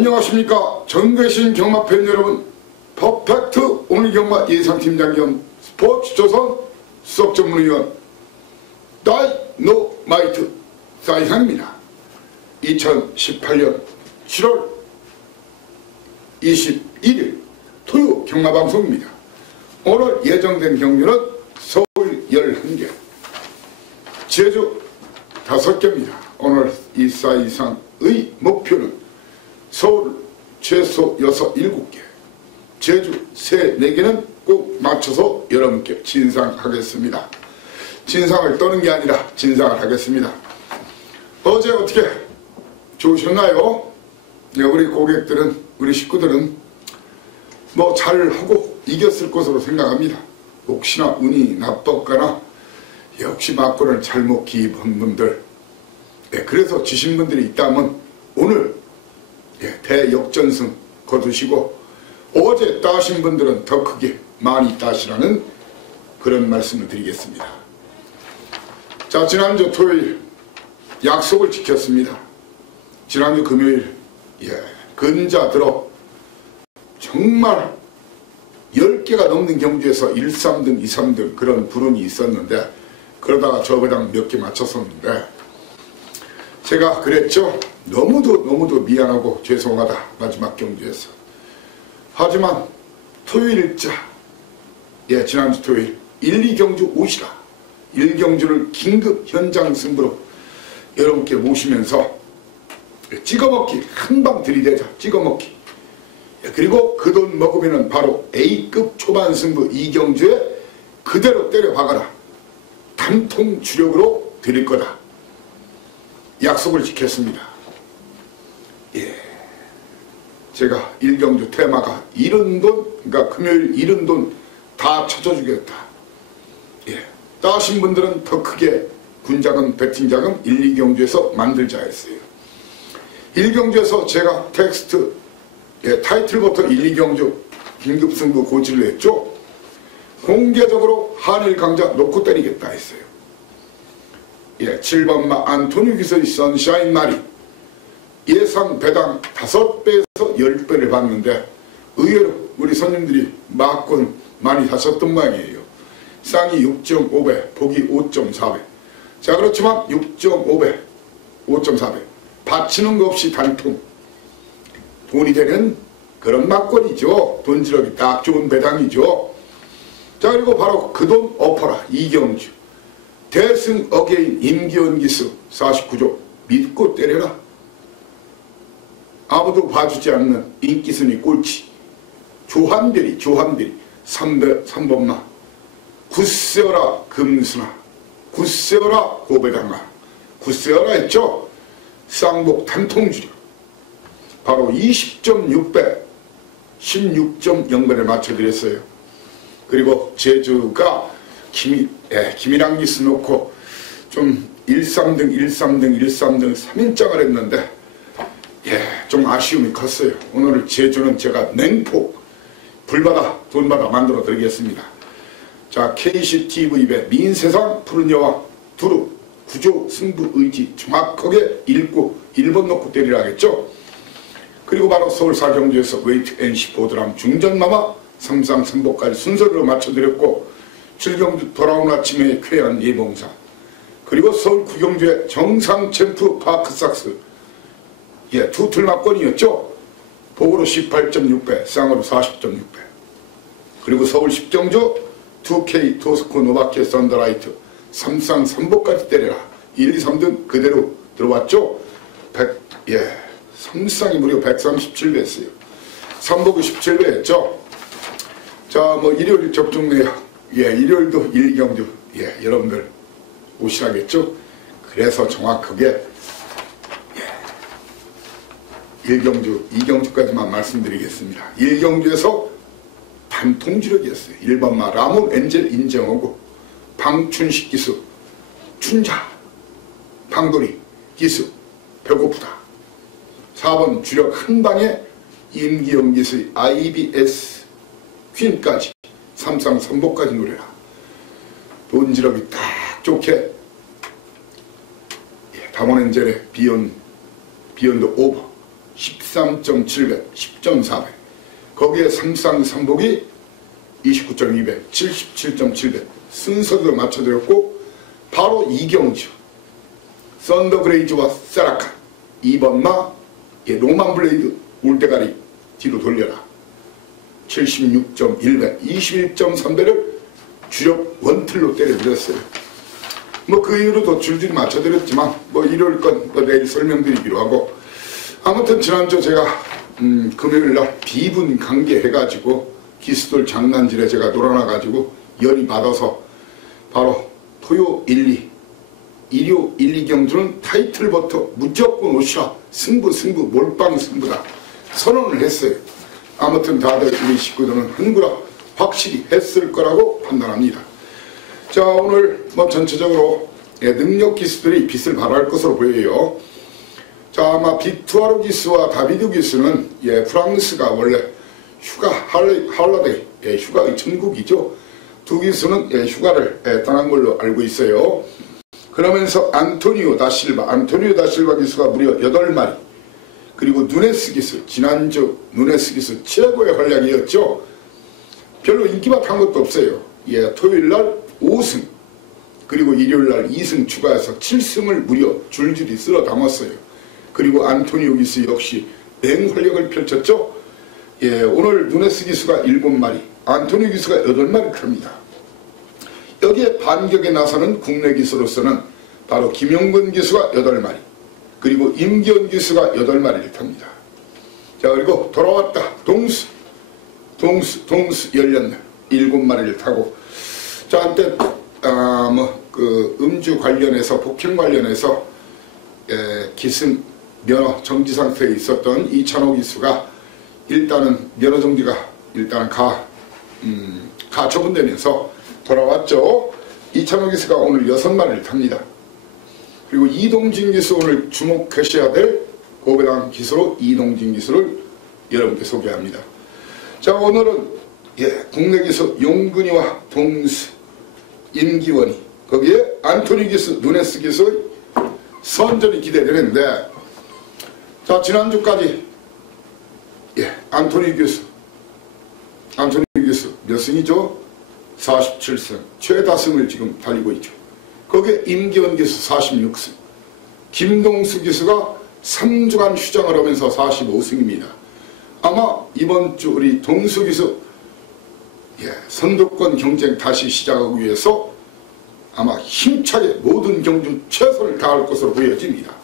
안녕하십니까. 전계신 경마팬 여러분, 퍼펙트 오늘 경마 예상팀장 겸 스포츠조선 수석전문위원 다이노마이트 사이상입니다. 2018년 7월 21일 토요 경마방송입니다. 오늘 예정된 경주는 서울 11개, 제주 5개입니다. 오늘 이 사이상의 목표는 서울 최소 6, 7개, 제주 3, 4개는 꼭 맞춰서 여러분께 진상하겠습니다. 진상을 떠는 게 아니라 진상을 하겠습니다. 어제 어떻게 좋으셨나요? 우리 고객들은, 우리 식구들은 뭐 잘하고 이겼을 것으로 생각합니다. 혹시나 운이 나빴거나 역시 막고를 잘못 기입한 분들, 그래서 지신 분들이 있다면 오늘 대역전승 거두시고 어제 따신 분들은 더 크게 많이 따시라는 그런 말씀을 드리겠습니다. 자, 지난주 토요일 약속을 지켰습니다. 지난주 금요일 근자 들어 정말 10개가 넘는 경주에서 1, 3등, 2, 3등 그런 불운이 있었는데, 그러다가 저보다 몇 개 맞췄었는데 제가 그랬죠. 너무도 미안하고 죄송하다, 마지막 경주에서. 하지만 토요일자, 지난주 토요일 1, 2경주 오시라, 1경주를 긴급 현장 승부로 여러분께 모시면서 찍어먹기, 한방 들이대자, 찍어먹기. 그리고 그 돈 먹으면 바로 A급 초반 승부 2경주에 그대로 때려 박아라, 단통 주력으로 드릴 거다. 약속을 지켰습니다. 제가 1경주 테마가 잃은 돈, 그러니까 금요일 잃은 돈 다 찾아주겠다. 따신 분들은 더 크게 군자금, 배팅자금 1, 2경주에서 만들자 했어요. 1경주에서 제가 텍스트, 타이틀부터 1, 2경주 긴급승부 고지를 했죠. 공개적으로 한일 강자 놓고 때리겠다 했어요. 7번마 안토니 기서의 선샤인 마리, 예상 배당 5배에서 10배를 받는데 의외로 우리 손님들이 막권 많이 사셨던 모양이에요. 쌍이 6.5배, 복이 5.4배. 자, 그렇지만 6.5배, 5.4배 받치는 거 없이 단통 돈이 되는 그런 막권이죠. 돈지럽이 딱 좋은 배당이죠. 자, 그리고 바로 그 돈 엎어라 2경주 대승 어게인 임기원 기수 49조 믿고 때려라. 아무도 봐주지 않는 인기순위 꼴찌 조한별이 3번마 굳세어라 금순아, 굳세어라 고배당아, 굳세어라 했죠. 쌍복 단통주력 바로 20.6배 16.0배를 맞춰드렸어요. 그리고 제주가 김이랑 기수 놓고 좀 1-3등 3인장을 했는데 좀 아쉬움이 컸어요. 오늘 제주는 제가 냉폭 불바다 돈바다 만들어 드리겠습니다. 자, KCTV배 민세상 푸른 여왕 두루 구조 승부 의지 정확하게 읽고 1번 놓고 때리라 하겠죠. 그리고 바로 서울 4경주에서 웨이트 NC 보드람 중전마마 3상 3복까지 순서대로 맞춰드렸고, 7경주 돌아온 아침에 쾌한 예봉사, 그리고 서울 9경주의 정상 챔프 파크삭스 투틀 막권이었죠. 복으로 18.6배, 쌍으로 40.6배. 그리고 서울 10경주 2K 토스코 노바케 썬더라이트 3상 3복까지 때려라 1, 2, 3등 그대로 들어왔죠. 3쌍이 무려 137배 했어요. 3복이 17배 했죠. 자, 뭐 일요일 접종네요. 일요일도 1경주 여러분들 오시라겠죠. 그래서 정확하게 1경주, 2경주까지만 말씀드리겠습니다. 1경주에서 단통주력이었어요. 1번마 라몬 엔젤 인정하고 방춘식 기수 춘자, 방돌이 기수 배고프다. 4번 주력 한방에 임기영 기수의 IBS 퀸까지 3상 3복까지 노래라. 돈지럽이 딱 좋게 담원엔젤의 비욘드 오버 13.700, 10.400. 거기에 삼쌍삼복이 29.200, 77.700 순서도 맞춰드렸고, 바로 이경주, 썬더그레이즈와 세라카 2번마 로만 블레이드 올대가리 뒤로 돌려라 76.1배, 21.3배를 주력 원틀로 때려드렸어요. 뭐 그 이후로도 줄줄이 맞춰드렸지만 뭐 이럴 건 뭐 내일 설명드리기로 하고, 아무튼 지난주 제가 금요일날 비분 관계 해가지고 기수들 장난질에 제가 놀아나가지고 열이 받아서 바로 토요 1, 2 일요 1, 2경주는 타이틀부터 무조건 오시라, 승부 몰빵 승부다 선언을 했어요. 아무튼 다들 우리 식구들은 한구라 확실히 했을 거라고 판단합니다. 자, 오늘 뭐 전체적으로 능력 기수들이 빛을 발할 것으로 보여요. 자, 아마 빅투아르 기수와 다비드 기수는 프랑스가 원래 휴가 할러데이 휴가의 천국이죠. 두 기수는 휴가를 떠난 걸로 알고 있어요. 그러면서 안토니오 다실바 기수가 무려 8마리, 그리고 누네스 기수, 지난주 누네스 기수 최고의 활약이었죠. 별로 인기가 탄 것도 없어요. 토요일날 5승, 그리고 일요일날 2승 추가해서 7승을 무려 줄줄이 쓸어 담았어요. 그리고 안토니오 기수 역시 맹활약을 펼쳤죠. 오늘 누네스 기수가 7마리, 안토니오 기수가 8마리 탑니다. 여기에 반격에 나서는 국내 기수로서는 바로 김용근 기수가 8마리, 그리고 임기현 기수가 8마리를 탑니다. 자, 그리고 돌아왔다 동수 16명 7마리를 타고, 자, 한때 음주 관련해서 폭행 관련해서 기승 면허 정지 상태에 있었던 이찬호 기수가 일단은 면허 정지가 일단은 가처분되면서 돌아왔죠. 이찬호 기수가 오늘 6마리를 탑니다. 그리고 이동진 기수, 오늘 주목하셔야 될 고배당 기수로 이동진 기수를 여러분께 소개합니다. 자, 오늘은 국내 기수 용근이와 동수, 임기원이, 거기에 안토니 기수, 누네스 기수의 선전이 기대되는데, 자, 지난주까지 안토니 기수 몇 승이죠? 47승, 최다승을 지금 달리고 있죠. 거기에 임기원 기수 46승, 김동수 기수가 3주간 휴장을 하면서 45승입니다. 아마 이번 주 우리 동수 기수 선두권 경쟁 다시 시작하기 위해서 아마 힘차게 모든 경주 최선을 다할 것으로 보여집니다.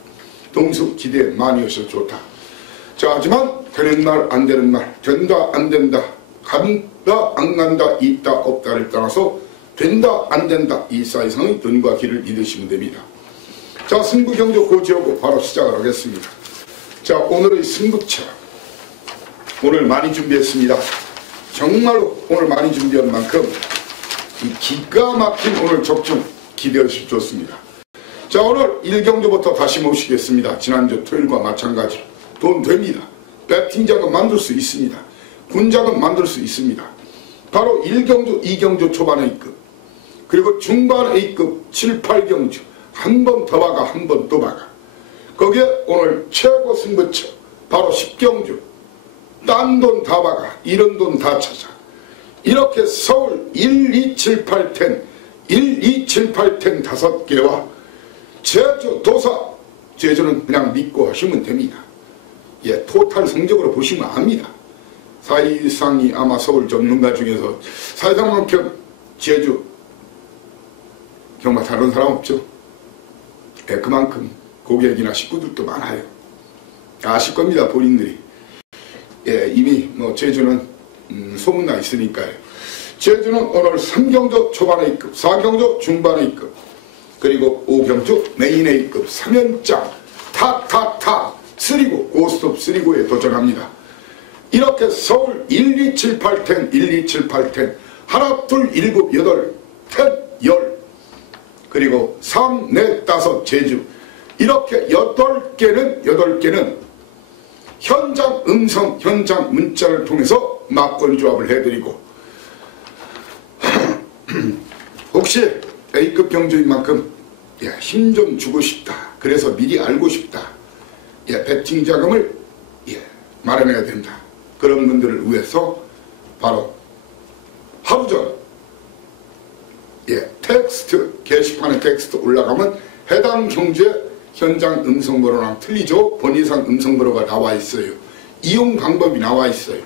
동수 기대 많이 하셔도 좋다. 자, 하지만 되는 날 안 되는 날, 된다 안 된다, 간다 안 간다, 있다 없다를 떠나서 된다 안 된다, 이 사이상의 눈과 귀를 믿으시면 됩니다. 자, 승부 경주 고지하고 바로 시작을 하겠습니다. 자, 오늘의 승부처 오늘 많이 준비했습니다. 정말로 오늘 많이 준비한 만큼 이 기가 막힌 오늘 적중 기대하시면 좋습니다. 자, 오늘 1경주부터 다시 모시겠습니다. 지난주 토요일과 마찬가지로 돈 됩니다. 배팅 자금 만들 수 있습니다. 군자금 만들 수 있습니다. 바로 1경주, 2경주 초반 A급, 그리고 중반 A급 7, 8경주 한 번 더 박아, 한 번 또 박아. 거기에 오늘 최고 승부처 바로 10경주 딴 돈 다 박아, 이런 돈 다 찾아. 이렇게 서울 1, 2, 7, 8, 10 1, 2, 7, 8, 10 5개와 제주 도사, 제주는 그냥 믿고 하시면 됩니다. 토탈 성적으로 보시면 압니다. 사이상이 아마 서울 전문가 중에서 사이상만큼 제주 정말 다른 사람 없죠. 그만큼 고객이나 식구들도 많아요. 아실 겁니다, 본인들이. 이미 뭐 제주는 소문나 있으니까요. 제주는 오늘 3경주 초반 A급, 4경주 중반 A급, 그리고 5경주 메인 A급 3연장 타타타 쓰리고 고스톱 쓰리고에 도전합니다. 이렇게 서울 1, 2, 7, 8, 10 1, 2, 7, 8, 10 하나, 둘, 일곱, 여덟, 10 그리고 3, 4, 5 제주, 이렇게 8개는 현장 음성, 현장 문자를 통해서 막권 조합을 해드리고, 혹시 A급 경주인 만큼 힘 좀 주고 싶다, 그래서 미리 알고 싶다, 배팅 자금을 마련해야 된다. 그런 분들을 위해서 바로 하루 전 텍스트 게시판에 텍스트 올라가면 해당 경주의 현장 음성번호랑 틀리죠. 본이상 음성번호가 나와 있어요. 이용 방법이 나와 있어요.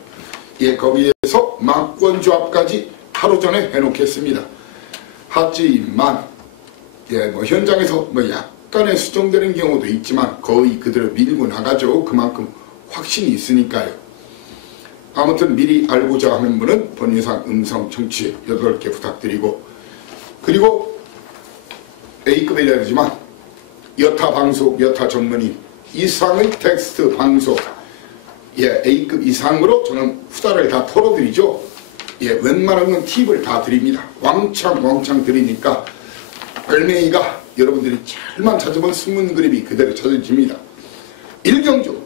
거기에서 막권 조합까지 하루 전에 해놓겠습니다. 하지만 뭐 현장에서 뭐 약간의 수정되는 경우도 있지만 거의 그대로 밀고 나가죠. 그만큼 확신이 있으니까요. 아무튼 미리 알고자 하는 분은 본이상 음성 청취 8개 부탁드리고, 그리고 A급이라 되지만 여타 방송, 여타 전문의 이상의 텍스트 방송 A급 이상으로 저는 후다를 다 털어드리죠. 웬만한 팁을 다 드립니다. 왕창 드리니까 별명이가 여러분들이 잘만 찾으면 숨은 그림이 그대로 찾아집니다. 1경주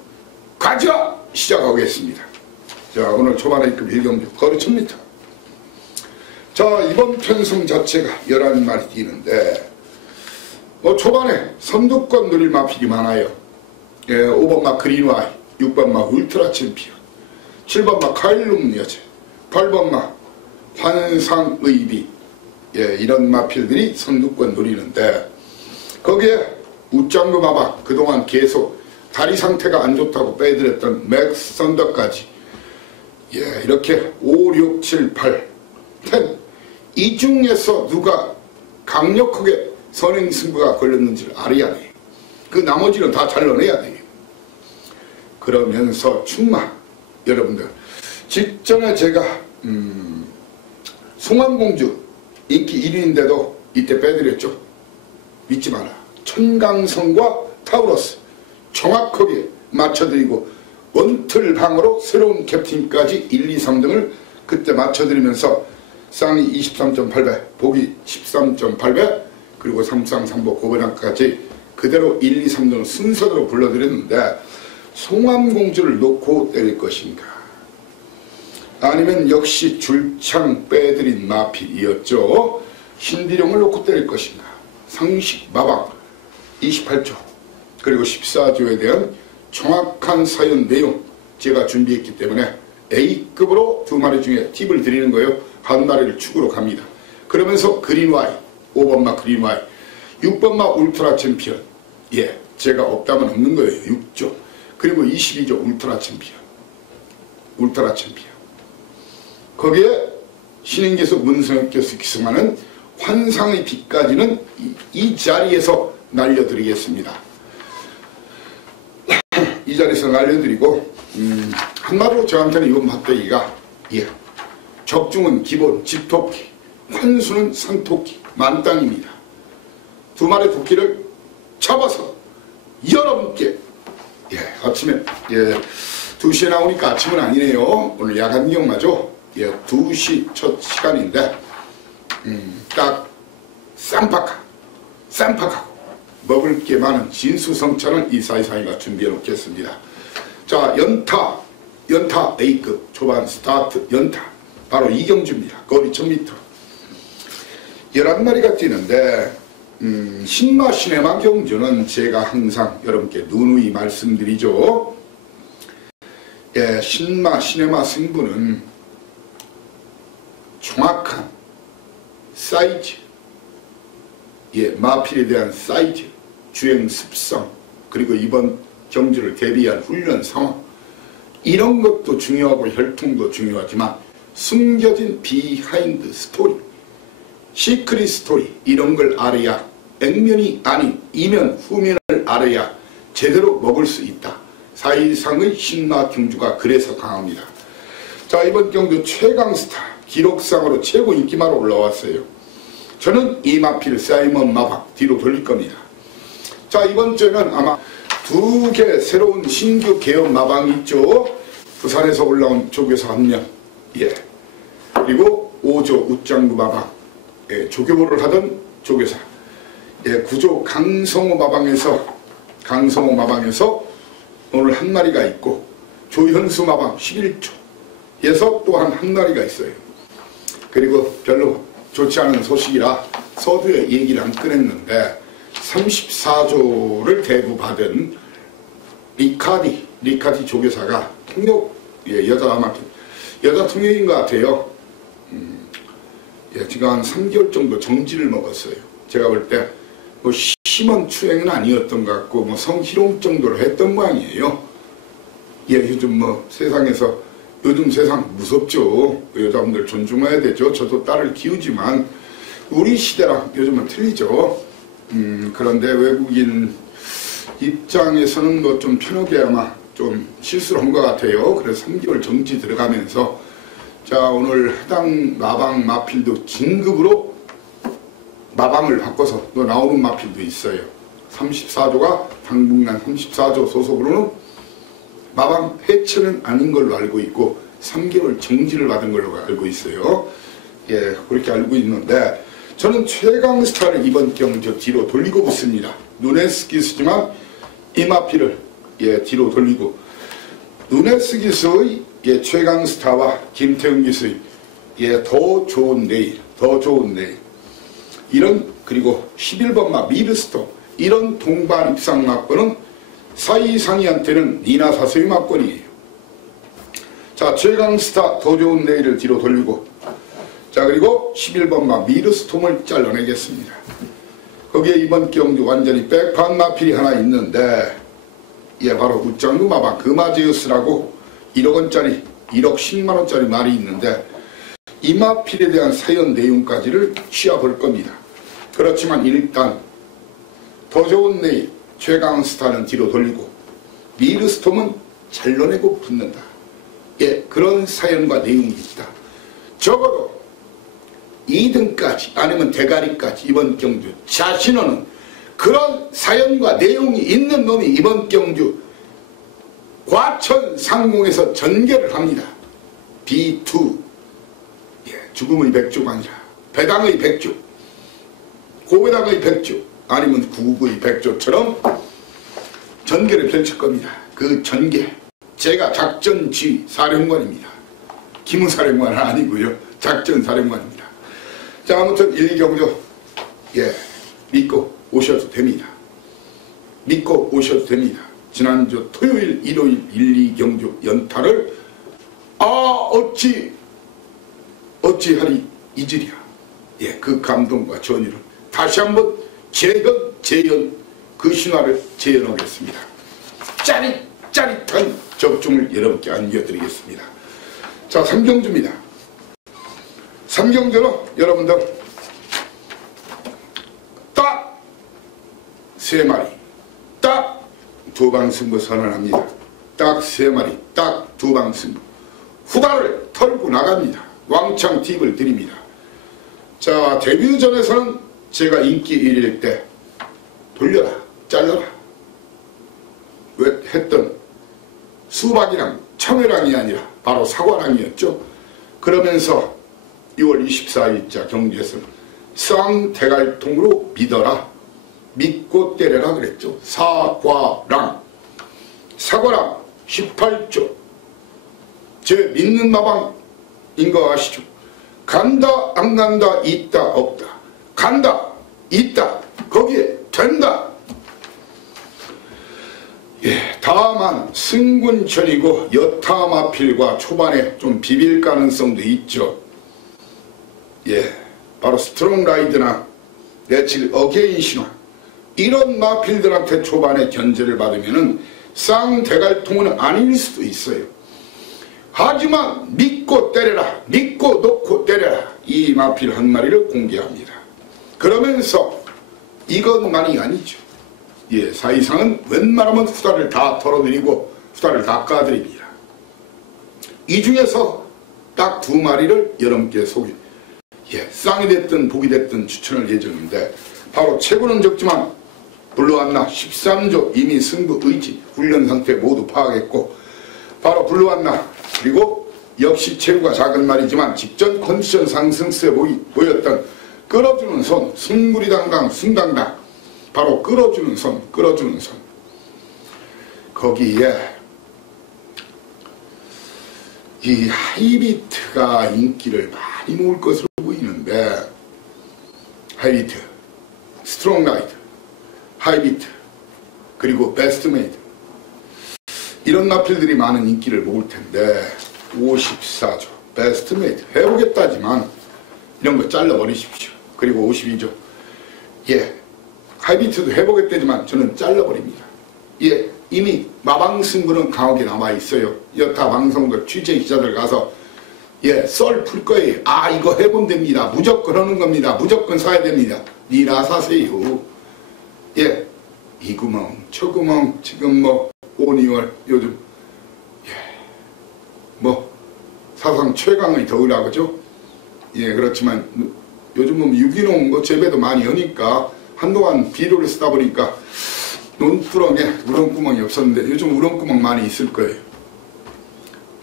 가자! 시작하겠습니다. 자, 오늘 초반 A급 1경주 거리 1000m. 자, 이번 편성 자체가 11마리 뛰는데 초반에 선두권 누릴 마필이 많아요. 5번마 그린와이, 6번마 울트라 챔피언, 7번마 카일룸 여제, 8번마 환상의비, 이런 마필들이 선두권 누리는데, 거기에 웃장구 마방 그동안 계속 다리 상태가 안 좋다고 빼드렸던 맥스 썬더까지 이렇게 5, 6, 7, 8, 10 이 중에서 누가 강력하게 선행 승부가 걸렸는지를 알아야 돼요. 그 나머지는 다 잘라내야 돼요. 그러면서 충마 여러분들, 직전에 제가 송암공주 인기 1위인데도 이때 빼드렸죠. 믿지 마라. 천강성과 타우러스 정확하게 맞춰드리고 원틀방으로 새로운 캡틴까지 1, 2, 3등을 그때 맞춰드리면서 쌍이 23.8배, 복이 13.8배, 그리고 삼상, 삼복, 고번항까지 그대로 1, 2, 3등을 순서대로 불러드렸는데, 송암공주를 놓고 때릴 것인가, 아니면 역시 줄창 빼드린 마필이었죠. 신비룡을 놓고 때릴 것인가. 상식 마방 28조 그리고 14조에 대한 정확한 사연 내용 제가 준비했기 때문에 A급으로 2마리 중에 팁을 드리는 거예요. 한 마리를 축으로 갑니다. 그러면서 그린와이, 5번마 그린와이, 6번마 울트라 챔피언, 제가 없다면 없는 거예요. 6조 그리고 22조 울트라 챔피언, 거기에 신인계수 문성엽께서 기승하는 환상의 빛까지는 이 자리에서 날려드리겠습니다. 이 자리에서 날려드리고, 한마디로 저한테는 이번 맛배기가 적중은 기본 집토끼, 환수는 산토끼, 만땅입니다. 2마리 토끼를 잡아서 여러분께 아침에 2시에 나오니까 아침은 아니네요. 오늘 야간 경마죠. 2시 첫 시간인데 딱 쌈팍하고 먹을 게 많은 진수성찬을 이 사이사이가 준비해 놓겠습니다. 자, 연타 A급 초반 스타트 연타 바로 이경주입니다. 거리 1000m 11마리가 뛰는데, 신마 시네마 경주는 제가 항상 여러분께 누누이 말씀드리죠. 신마 시네마 승부는 정확한 사이즈, 마필에 대한 사이즈, 주행 습성, 그리고 이번 경주를 대비한 훈련 상황, 이런 것도 중요하고 혈통도 중요하지만 숨겨진 비하인드 스토리, 시크릿 스토리, 이런 걸 알아야, 액면이 아닌 이면 후면을 알아야 제대로 먹을 수 있다. 사이상의 신마 경주가 그래서 강합니다. 자, 이번 경주 최강 스타, 기록상으로 최고 인기마로 올라왔어요. 저는 이 마필 사이먼 마방 뒤로 돌릴 겁니다. 자, 이번 주에는 아마 2개 새로운 신규 개업 마방이 있죠. 부산에서 올라온 조교사 1명, 그리고 5조 웃장구 마방, 조교보를 하던 조교사, 9조 강성호 마방에서 오늘 1마리가 있고, 조현수 마방 11조에서 또한 1마리가 있어요. 그리고 별로 좋지 않은 소식이라 서두에 얘기를 안 꺼냈는데, 34조를 대부받은 리카디 조교사가 통역, 예, 여자 통역인 것 같아요. 예, 지금 한 3개월 정도 정지를 먹었어요. 제가 볼 때 뭐 심한 추행은 아니었던 것 같고 뭐 성희롱 정도로 했던 모양이에요. 예, 요즘 뭐 세상에서 요즘 세상 무섭죠. 여자분들 존중해야 되죠. 저도 딸을 키우지만 우리 시대랑 요즘은 틀리죠. 그런데 외국인 입장에서는 뭐 좀 편하게 아마 좀 실수를 한 것 같아요. 그래서 3개월 정지 들어가면서 자, 오늘 해당 마방 마필도 진급으로 마방을 바꿔서 또 나오는 마필도 있어요. 34조가 당북난 34조 소속으로는 마방 해체는 아닌 걸로 알고 있고 3개월 정지를 받은 걸로 알고 있어요. 예, 그렇게 알고 있는데 저는 최강스타를 이번 경주 뒤로 돌리고 붙습니다. 누네스 기수지만 이 마필을 예, 뒤로 돌리고 누네스 기수의 예, 최강스타와 김태훈 기수의 예, 더 좋은 내일 이런 그리고 11번마 미르스토 이런 동반 입상 막권은 사이상이한테는 니나 사소의 막권이에요. 자, 최강스타 더 좋은 내일을 뒤로 돌리고 자, 그리고 11번마 미르스톰을 잘라내겠습니다. 거기에 이번 경주 완전히 백판 마필이 하나 있는데 예, 바로 우짱루 마방 금아제우스라고 1억원짜리 1억 10만원짜리 말이 있는데 이 마필에 대한 사연 내용까지를 취합할 겁니다. 그렇지만 일단 더 좋은 내일 최강스타는 뒤로 돌리고 미르스톰은 잘라내고 붙는다. 예, 그런 사연과 내용이 있다. 적어도 2등까지 아니면 대가리까지 이번 경주 자신은 그런 사연과 내용이 있는 놈이 이번 경주 과천 상공에서 전개를 합니다. B2 예, 죽음의 백조가 아니라 배당의 백조 고배당의 백조 아니면 구구의 백조처럼 전개를 펼칠 겁니다. 그 전개 제가 작전지휘 사령관입니다. 기무사령관은 아니고요. 작전사령관입니다. 자, 아무튼 1, 2경주 예, 믿고 오셔도 됩니다. 믿고 오셔도 됩니다. 지난주 토요일 일요일 1, 2경주 연타를 어찌하리 이질이야. 예, 그 감동과 전율을 다시 한번 재현 그 신화를 재현하겠습니다. 짜릿짜릿한 접종을 여러분께 안겨드리겠습니다. 자, 3경주입니다. 3경주는 여러분들 딱 3마리 딱 2방 승부 선언합니다. 딱 3마리 딱 2방 승부 후다를 털고 나갑니다. 왕창 팁을 드립니다. 자, 데뷔전에서는 제가 인기 1위일 때 돌려라 잘라라 왜 했던 수박이랑 청회랑이 아니라 바로 사과랑이었죠. 그러면서 6월 24일자 경주에서는 쌍대갈통으로 믿어라 믿고 때려라 그랬죠. 사과랑 18조 제 믿는 마방인 거 아시죠? 간다 안 간다 있다 없다 간다 있다 거기에 된다. 예, 다만 승군전이고 여타마필과 초반에 좀 비빌 가능성도 있죠. 예, 바로 스트롱라이드나 내칠 어게인 신화 이런 마필들한테 초반에 견제를 받으면은 쌍대갈통은 아닐 수도 있어요. 하지만 믿고 때려라 믿고 놓고 때려라 이 마필 한 마리를 공개합니다. 그러면서 이것만이 아니죠. 예, 사이상은 웬만하면 후다를 다 털어드리고 후다를 다 까드립니다. 이 중에서 딱 2마리를 여러분께 예, 쌍이 됐든 복이 됐든 추천할 예정인데 바로 체구는 적지만 블루안나 13조 이미 승부 의지 훈련 상태 모두 파악했고 바로 블루안나 그리고 역시 체구가 작은 말이지만 직전 컨디션 상승세 보였던 끌어주는 손 숭구리당당 숭당당 바로 끌어주는 손 거기에 이 하이비트가 인기를 많이 모을 것으로 보이는데 하이비트, 스트롱라이드, 하이비트 그리고 베스트메이드 이런 마필들이 많은 인기를 모을 텐데 54조 베스트 메이드 해보겠다지만 이런 거 잘라버리십시오. 그리고 52조 하이비트도 해보겠다지만 저는 잘라버립니다. 이미 마방승부는 강하게 남아있어요. 여타 방송들 취재 기자들 가서 썰 풀 거예요. 이거 해본답니다. 무조건 하는 겁니다. 무조건 사야 됩니다. 니나 사세요. 이 구멍 저 구멍 지금 뭐 5, 2월 요즘 뭐 사상 최강의 더우라 그죠? 그렇지만 요즘은 유기농 뭐 재배도 많이 하니까 한동안 비료를 쓰다 보니까 논두렁에 우렁구멍이 없었는데 요즘 우렁구멍 많이 있을 거예요.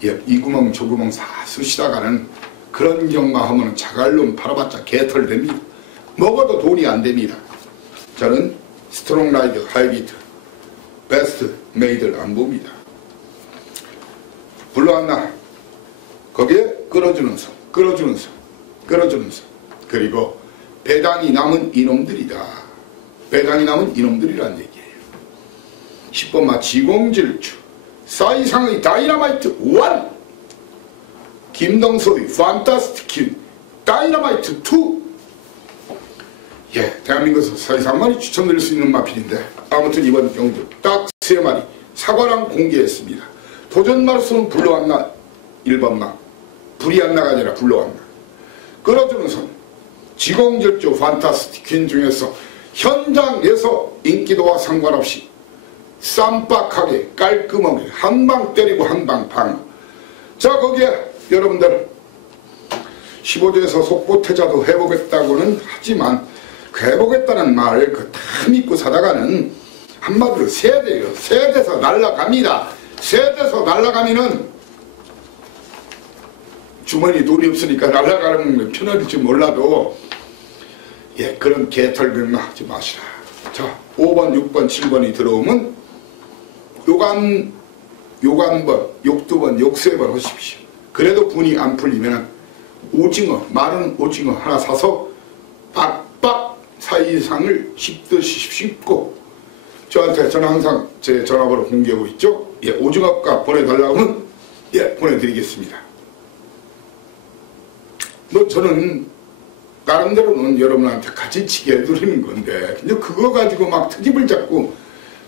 이 구멍 저 구멍 다 쑤시다가는 그런 경마 하면 자갈론 팔아봤자 개털 됩니다. 먹어도 돈이 안 됩니다. 저는 스트롱라이더 하이비트 베스트 메이드를 안 봅니다. 불러왔나 거기에 끌어주는 선 끌어주는 선 끌어주는 선 그리고 배당이 남은 이놈들이다. 배당이 남은 이놈들이란 얘기예요. 10번마 지공질주 사이상의 다이너마이트 1 김동석의 판타스틱 다이너마이트 2 대한민국에서 사이상 많이 추천드릴 수 있는 마필인데 아무튼 이번 경주 딱 3마리 사과랑 공개했습니다. 도전마루스는 불러왔나 1번마 불이 안 나가 아니라 불러왔나 끌어주는 선 지공질주 판타스틱 퀸 중에서 현장에서 인기도와 상관없이 쌈박하게 깔끔하게 한방 때리고 한방 방어. 자 거기에 여러분들 15조에서 속보태자도 해보겠다고는 하지만 그 해보겠다는 말 그 다 믿고 사다가는 한마디로 세대요. 세대서 날아갑니다. 세대서 날아가면은 주머니 돈이 없으니까 날아가는 게 편할지 몰라도 그런 개털병 하지 마시라. 자 5번 6번 7번이 들어오면 요간번 욕두번 욕세번 하십시오. 그래도 분이 안 풀리면 오징어 마른 오징어 하나 사서 빡빡 사이상을 씹고 저한테 저는 항상 제 전화번호 공개하고 있죠. 오징어값 보내달라고 하면 보내드리겠습니다. 뭐 저는 나름대로는 여러분한테 가지치기 해드리는 건데 근데 그거 가지고 막 트집을 잡고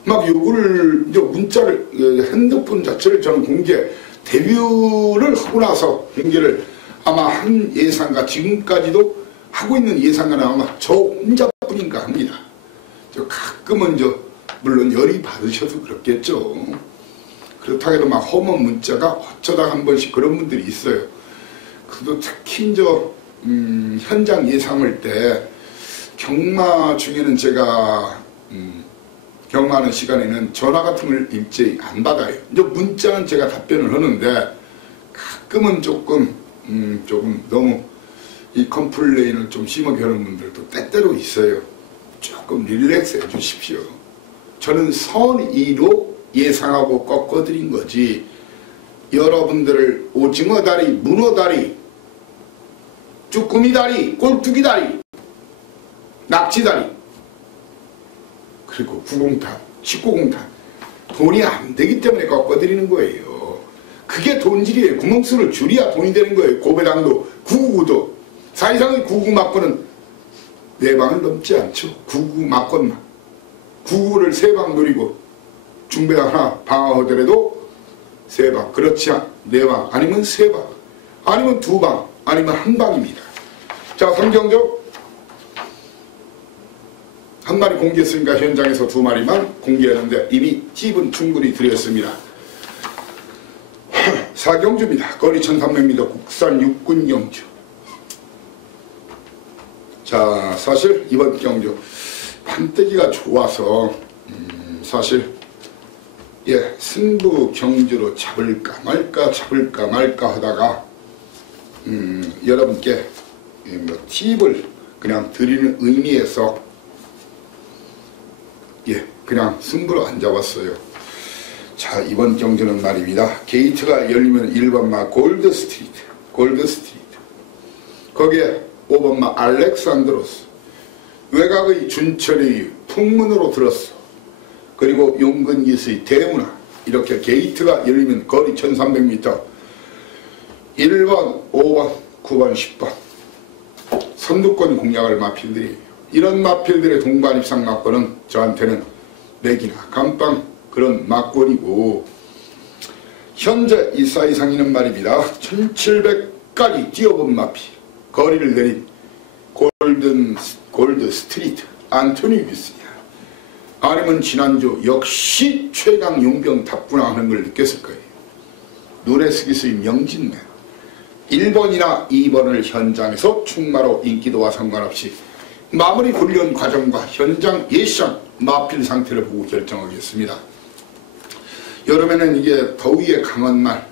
막 요구를 문자를 핸드폰 자체를 저는 공개 데뷔를 하고 나서 공개를 아마 한 예상가 지금까지도 하고 있는 예상가는 아마 저 혼자뿐인가 합니다. 저 가끔은 물론 열이 받으셔도 그렇겠죠. 그렇다고 해도 막 험한 문자가 어쩌다 한 번씩 그런 분들이 있어요. 그래도 특히 현장 예상할 때 경마 중에는 제가 경마하는 시간에는 전화 같은 걸 일제히 안 받아요. 문자는 제가 답변을 하는데 가끔은 조금 너무 이 컴플레인을 좀 심하게 하는 분들도 때때로 있어요. 조금 릴렉스 해 주십시오. 저는 선의로 예상하고 꺾어드린 거지 여러분들을 오징어 다리, 문어 다리, 쭈꾸미 다리, 꼴뚜기 다리, 낙지 다리 그리고 9공탄, 19공탄 돈이 안 되기 때문에 꺾어드리는 거예요. 그게 돈질이에요. 구멍수를 줄여야 돈이 되는 거예요. 고배당도 999도 사이상의 99 맞고는 4방을 넘지 않죠. 99 맞건만 99를 3방 노리고 중배당 하나 방어하더라도 3방 그렇지 않 4방 아니면 3방 아니면 2방 아니면 1방입니다. 자 성경적 한 마리 공개했으니까 현장에서 2마리만 공개하는데 이미 팁은 충분히 드렸습니다. 사경주입니다. 거리 1300m 국산 육군 경주. 자 사실 이번 경주 판때기가 좋아서 사실 승부 경주로 잡을까 말까 하다가 여러분께 팁을 그냥 드리는 의미에서 그냥 승부로 안 잡았어요. 자 이번 경주는 말입니다. 게이트가 열리면 1번마 골드스트리트 거기에 5번마 알렉산드로스 외곽의 준철이 풍문으로 들었어. 그리고 용근기수의 대문화 이렇게 게이트가 열리면 거리 1300m 1번, 5번, 9번, 10번 선두권 공략을 마필들이 이런 마필들의 동반 입상 막권은 저한테는 맥이나 감빵 그런 막권이고 현재 이 사이상이는 말입니다. 1700까지 뛰어본 마필 거리를 내린 골드 스트리트 안토니 뷰스냐 아니면 지난주 역시 최강 용병 답구나 하는 걸 느꼈을 거예요. 노래 스기수의 명진맨 1번이나 2번을 현장에서 충마로 인기도와 상관없이 마무리 훈련 과정과 현장 예상 마필 상태를 보고 결정하겠습니다. 여름에는 이게 더위에 강한 말,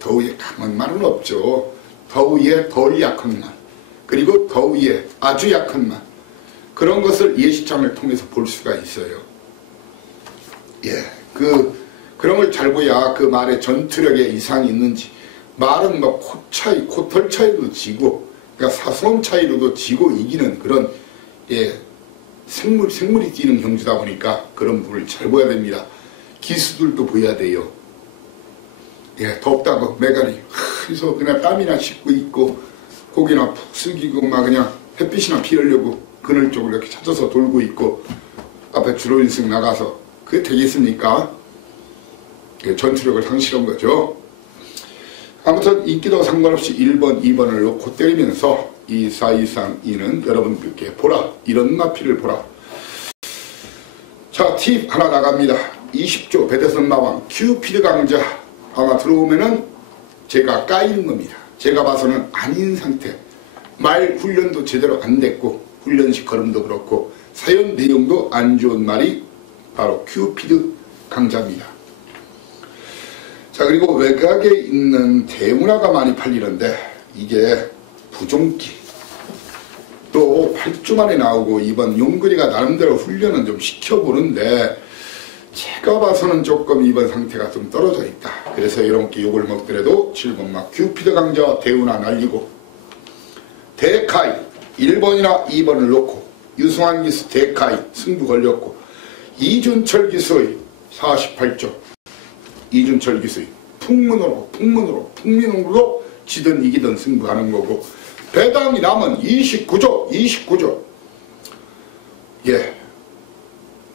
더위에 강한 말은 없죠. 더위에 덜 약한 말, 그리고 더위에 아주 약한 말, 그런 것을 예시장을 통해서 볼 수가 있어요. 예, 그런 걸 잘 보야 그 말에 전투력에 이상이 있는지, 말은 뭐 코 차이, 코털 차이로도 지고, 그러니까 사소한 차이로도 지고 이기는 그런, 예, 생물이 뛰는 경주다 보니까 그런 부분을 잘 보야 됩니다. 기수들도 보여야 돼요. 예, 덥다고 메가리 그래서 그냥 땀이나 씻고 있고 고기나 푹 숙이고 막 그냥 햇빛이나 피하려고 그늘 쪽으로 이렇게 찾아서 돌고 있고 앞에 주로 인승 나가서 그게 되겠습니까? 예, 전투력을 상실한 거죠. 아무튼 인기도 상관없이 1번, 2번을 놓고 때리면서 이 사이상 2는 여러분들께 보라, 이런 마필을 보라. 자, 팁 하나 나갑니다. 20조 배대선 마왕 큐피드 강자 아마 들어오면은 제가 까이는 겁니다. 제가 봐서는 아닌 상태. 말 훈련도 제대로 안 됐고 훈련식 걸음도 그렇고 사연 내용도 안 좋은 말이 바로 큐피드 강자입니다. 자, 그리고 외곽에 있는 대문화가 많이 팔리는데 이게 부종기 또 8주 만에 나오고 이번 용근이가 나름대로 훈련은 좀 시켜보는데 제가 봐서는 조금 이번 상태가 좀 떨어져 있다. 그래서 여러분께 욕을 먹더라도 7번막 큐피드 강자 대운하 날리고 데카이 1번이나 2번을 놓고 유승환 기수 데카이 승부 걸렸고 이준철 기수의 48조 이준철 기수의 풍문으로 지든 이기든 승부하는 거고 배당이 남은 29조 예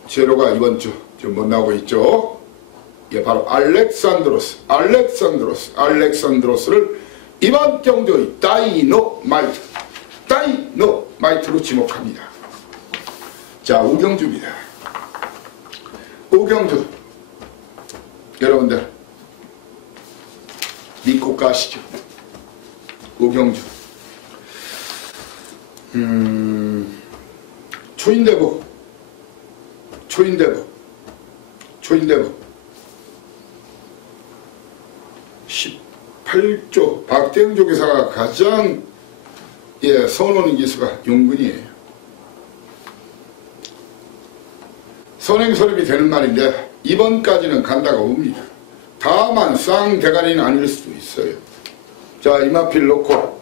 제로가 이번 주 지금 못 나오고 있죠. 예, 바로 알렉산드로스를 이번 경주의 다이노마이트로 지목합니다. 자, 우경주입니다. 우경주 여러분들 믿고 가시죠. 우경주 초인대부 18조 박대영 조교사가 가장 선호하는 기수가 용근이에요. 선행선업이 되는 말인데 이번까지는 간다고 봅니다. 다만 쌍대가리는 아닐 수도 있어요. 자, 이마필 놓고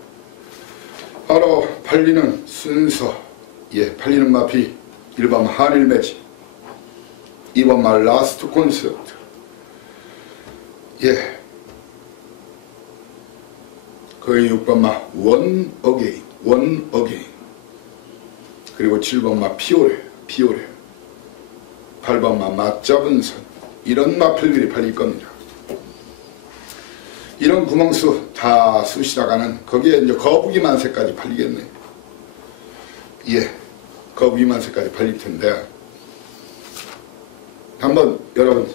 바로 팔리는 순서 팔리는 마피 1번 한일 매치 2번 말 라스트 콘서트 거의 6번 마 원 어게인 그리고 7번 마 피오레 8번 마 맞잡은 선 이런 마필들이 팔릴 겁니다. 이런 구멍수 다 쑤시다가는 거기에 이제 거북이 만세까지 팔리겠네. 거북이 만세까지 팔릴 텐데 한번 여러분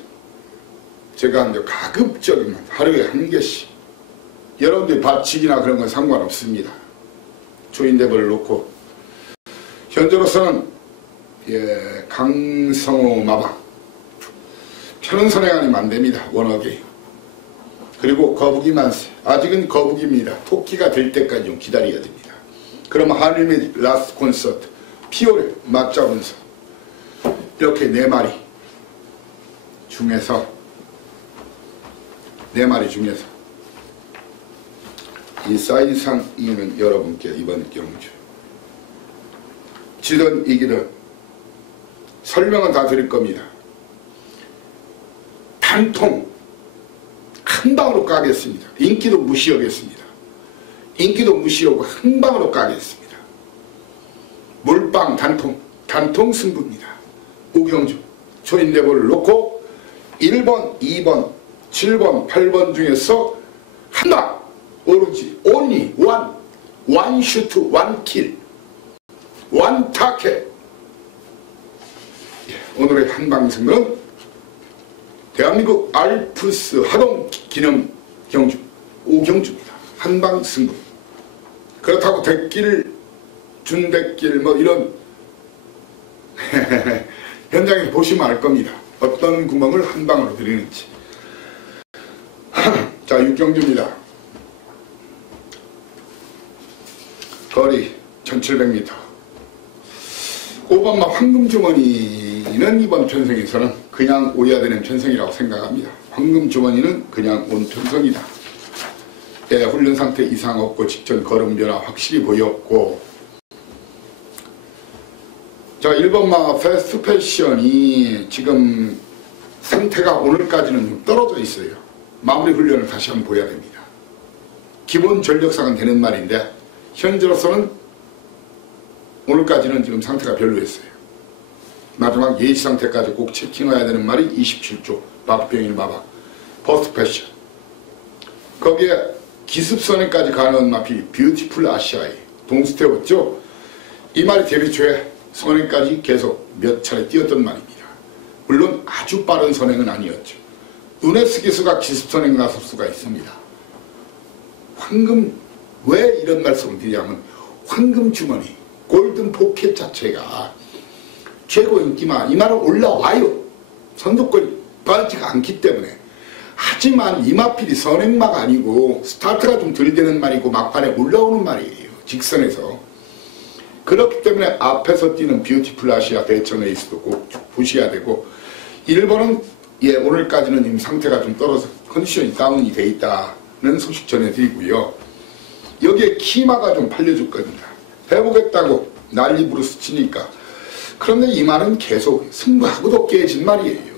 제가 이제 가급적이면 하루에 한 개씩 여러분들이 받치기나 그런 건 상관없습니다. 조인대벌을 놓고 현재로서는 강성호 마방 편은 선행하면 안됩니다. 원어게임 그리고 거북이 만세 아직은 거북이입니다. 토끼가 될 때까지 좀 기다려야 됩니다. 그러면 한일매직 라스트 콘서트 피오레 맞잡은 선 이렇게 4마리 중에서 이 사이상 2는 여러분께 이번 경주 지든 이기든 설명은 다 드릴 겁니다. 단통 한 방으로 까겠습니다. 인기도 무시하겠습니다. 인기도 무시하고 한 방으로 까겠습니다. 몰빵 단통 승부입니다. 우경주 초인대보를 놓고 1번, 2번, 7번, 8번 중에서 한 방 오로지 only one shoot, one kill, one target. 오늘의 한방승부는 대한민국 알프스 하동 기념 경주 우경주입니다. 한방승부. 그렇다고 대길 준대길 뭐 이런 현장에서 보시면 알 겁니다. 어떤 구멍을 한 방으로 드리는지. 자, 육경주입니다. 거리 1700m. 5번마 황금주머니는 이번 편성에서는 그냥 오야 되는 편성이라고 생각합니다. 황금주머니는 그냥 온 편성이다. 예, 훈련 상태 이상 없고 직전 걸음 변화 확실히 보였고, 자, 1번마 패스트 패션이 지금 상태가 오늘까지는 좀 떨어져 있어요. 마무리 훈련을 다시 한번 보여야 됩니다. 기본 전력상은 되는 말인데 현재로서는 오늘까지는 지금 상태가 별로였어요. 마지막 예시 상태까지 꼭 체킹해야 되는 말이 27조 마법병인 마법 퍼스트 패션. 거기에 기습선행까지 가는 마피 뷰티풀 아시아에 동스태웠죠. 이 말이 데뷔 초에 선행까지 계속 몇 차례 뛰었던 말입니다. 물론 아주 빠른 선행은 아니었죠. 누네스 기수가 기습선행 나설 수가 있습니다. 왜 이런 말씀을 드리냐면 황금주머니 골든 포켓 자체가 최고 인기만 이 말은 올라와요. 선두권이 빠르지가 않기 때문에. 하지만 이마필이 선행마가 아니고 스타트가 좀 덜 되는 말이고 막판에 올라오는 말이에요. 직선에서. 그렇기 때문에 앞에서 뛰는 뷰티풀 아시아 대천 에이스도 꼭 보셔야 되고, 1번은 오늘까지는 이미 상태가 좀 떨어져 컨디션이 다운이 돼 있다는 소식 전해드리고요. 여기에 키마가 좀 팔려줄 겁니다. 해보겠다고 난리 부르스 치니까. 그런데 이 말은 계속 승부하고도 깨진 말이에요.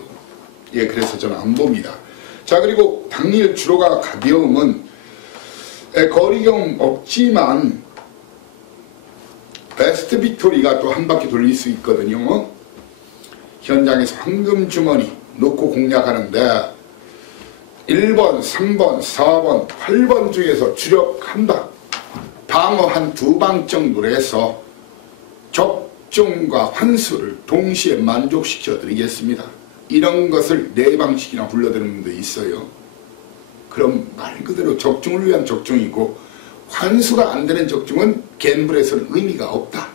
그래서 저는 안 봅니다. 자, 그리고 당일 주로가 가벼움은 거리 경험 없지만 베스트 빅토리가 또 한 바퀴 돌릴 수 있거든요. 현장에서 황금주머니 놓고 공략하는데 1번, 3번, 4번, 8번 중에서 주력 한 방, 방어 한 2방 정도로 해서 적중과 환수를 동시에 만족시켜 드리겠습니다. 이런 것을 4방씩이나 불러드리는 분도 있어요. 그럼 말 그대로 적중을 위한 적중이고 환수가 안 되는 적중은 갬블에서는 의미가 없다.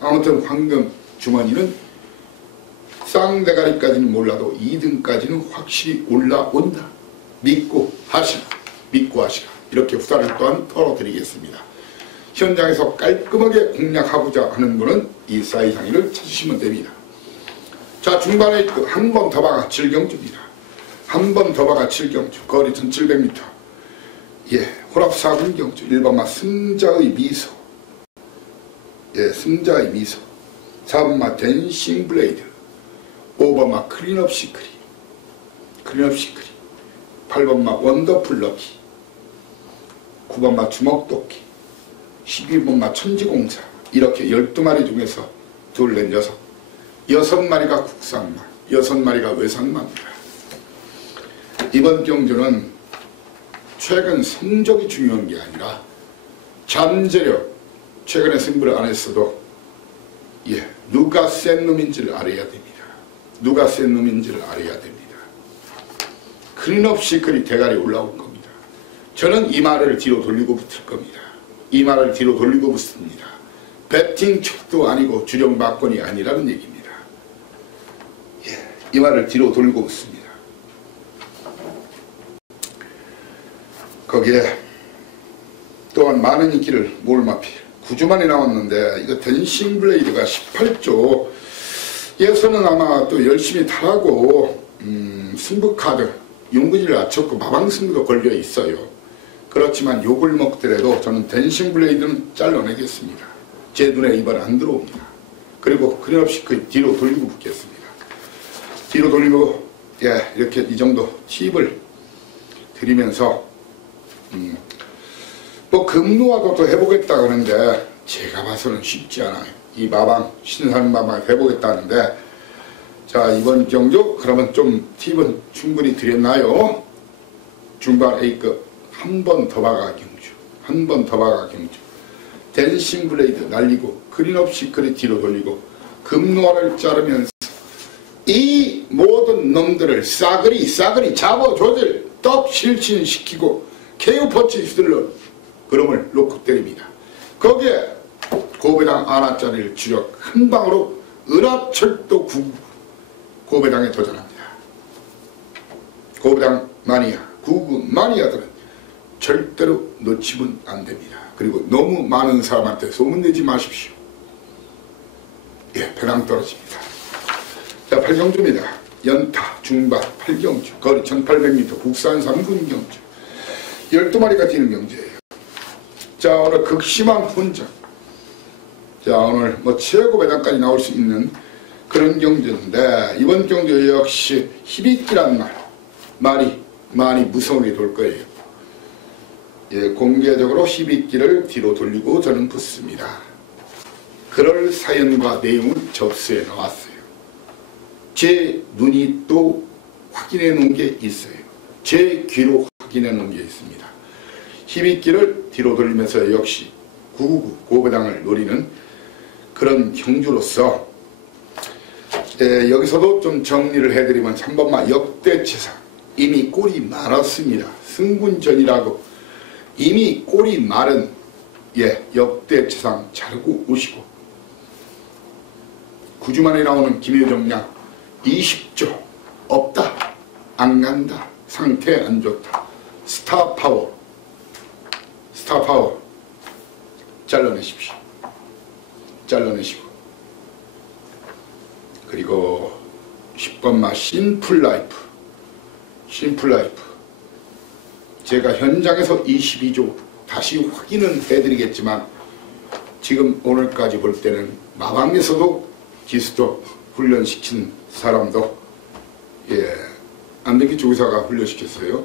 아무튼 황금 주머니는 쌍대가리까지는 몰라도 2등까지는 확실히 올라온다. 믿고 하시라. 이렇게 후사를 또한 털어드리겠습니다. 현장에서 깔끔하게 공략하고자 하는 분은 이 사이상의를 찾으시면 됩니다. 자, 중반에 한 번 더 박아 7경주입니다. 한 번 더 박아 7경주. 거리 1700m. 호랍 4군 경주. 1번마 승자의 미소. 승자의 미소. 4번마 댄싱 블레이드. 5번마 클린업 시크릿. 8번마 원더풀 럭키. 9번마 주먹도끼. 12번마 천지공사. 이렇게 12마리 중에서 둘, 넷, 6마리가 국산마, 6마리가 외산마입니다. 이번 경주는 최근 성적이 중요한 게 아니라 잠재력, 최근에 승부를 안 했어도 누가 센 놈인지를 알아야 됩니다. 클린업 시크릿 대가리 올라올 겁니다. 저는 이 말을 뒤로 돌리고 붙을 겁니다. 붙습니다. 배팅 척도 아니고 주력 막건이 아니라는 얘기입니다. 이 말을 뒤로 돌리고 붙습니다. 거기에 또한 많은 인기를 몰마필 9주 만에 나왔는데 이거 댄싱 블레이드가 18조 예선은 아마 또 열심히 타라고 승부카드 용근이를 낮췄고 마방승부도 걸려 있어요. 그렇지만 욕을 먹더라도 저는 댄싱 블레이드는 잘라내겠습니다. 제 눈에 이번에 안 들어옵니다. 그리고 그림없이 그 뒤로 돌리고 붙겠습니다. 뒤로 돌리고 예, 이렇게 이 정도 팁을 드리면서 뭐 금루화도 또 해보겠다 그러는데 제가 봐서는 쉽지 않아요. 이 마방 신산마방 해보겠다는데 자 이번 경주 그러면 좀 팁은 충분히 드렸나요? 중반 A급 한 번 더 박아 경주, 한 번 더 박아 경주, 댄싱 블레이드 날리고 그린 없이 그리 뒤로 돌리고 금루화를 자르면서 이 모든 놈들을 싸그리 잡아 조질 떡 실친시키고 KO 펀치 휘둘러 그놈을 놓고 때립니다. 거기에 고배당 아나짜리를 주력 한 방으로 은하철도 고배당에 도전합니다. 고배당 마니아, 구구 마니아들은 절대로 놓치면 안 됩니다. 그리고 너무 많은 사람한테 소문내지 마십시오. 예, 배당 떨어집니다. 자, 8경주입니다. 연타, 중반, 8경주, 거리 1800m, 국산 3군 경주. 12마리가 뛰는 경주예요. 자, 오늘 극심한 혼전. 자, 오늘 뭐 최고 배당까지 나올 수 있는 그런 경주인데, 이번 경주 역시 희비끼란 말이 많이 무서우게 돌 거예요. 예, 공개적으로 희비끼를 뒤로 돌리고 저는 붙습니다. 그럴 사연과 내용을 접수해 나왔어요. 제 눈이 또 확인해 놓은 게 있어요. 제 귀로 확인해 놓은 게 있습니다. 희비끼를 뒤로 돌리면서 역시 999 고배당을 노리는 그런 경주로서 여기서도 좀 정리를 해드리면 3번만 역대체상 이미 꼴이 말았습니다. 승군전이라고 이미 꼴이 말은 역대체상 자르고 오시고 9주 만에 나오는 김효정량 20조 없다 안 간다 상태 안 좋다 스타파워 잘라내십시오. 잘라내시고 그리고 10번마 심플라이프 제가 현장에서 22조 다시 확인은 해드리겠지만 지금 오늘까지 볼 때는 마방에서도 기수도 훈련시킨 사람도 안되기 조교사가 훈련시켰어요.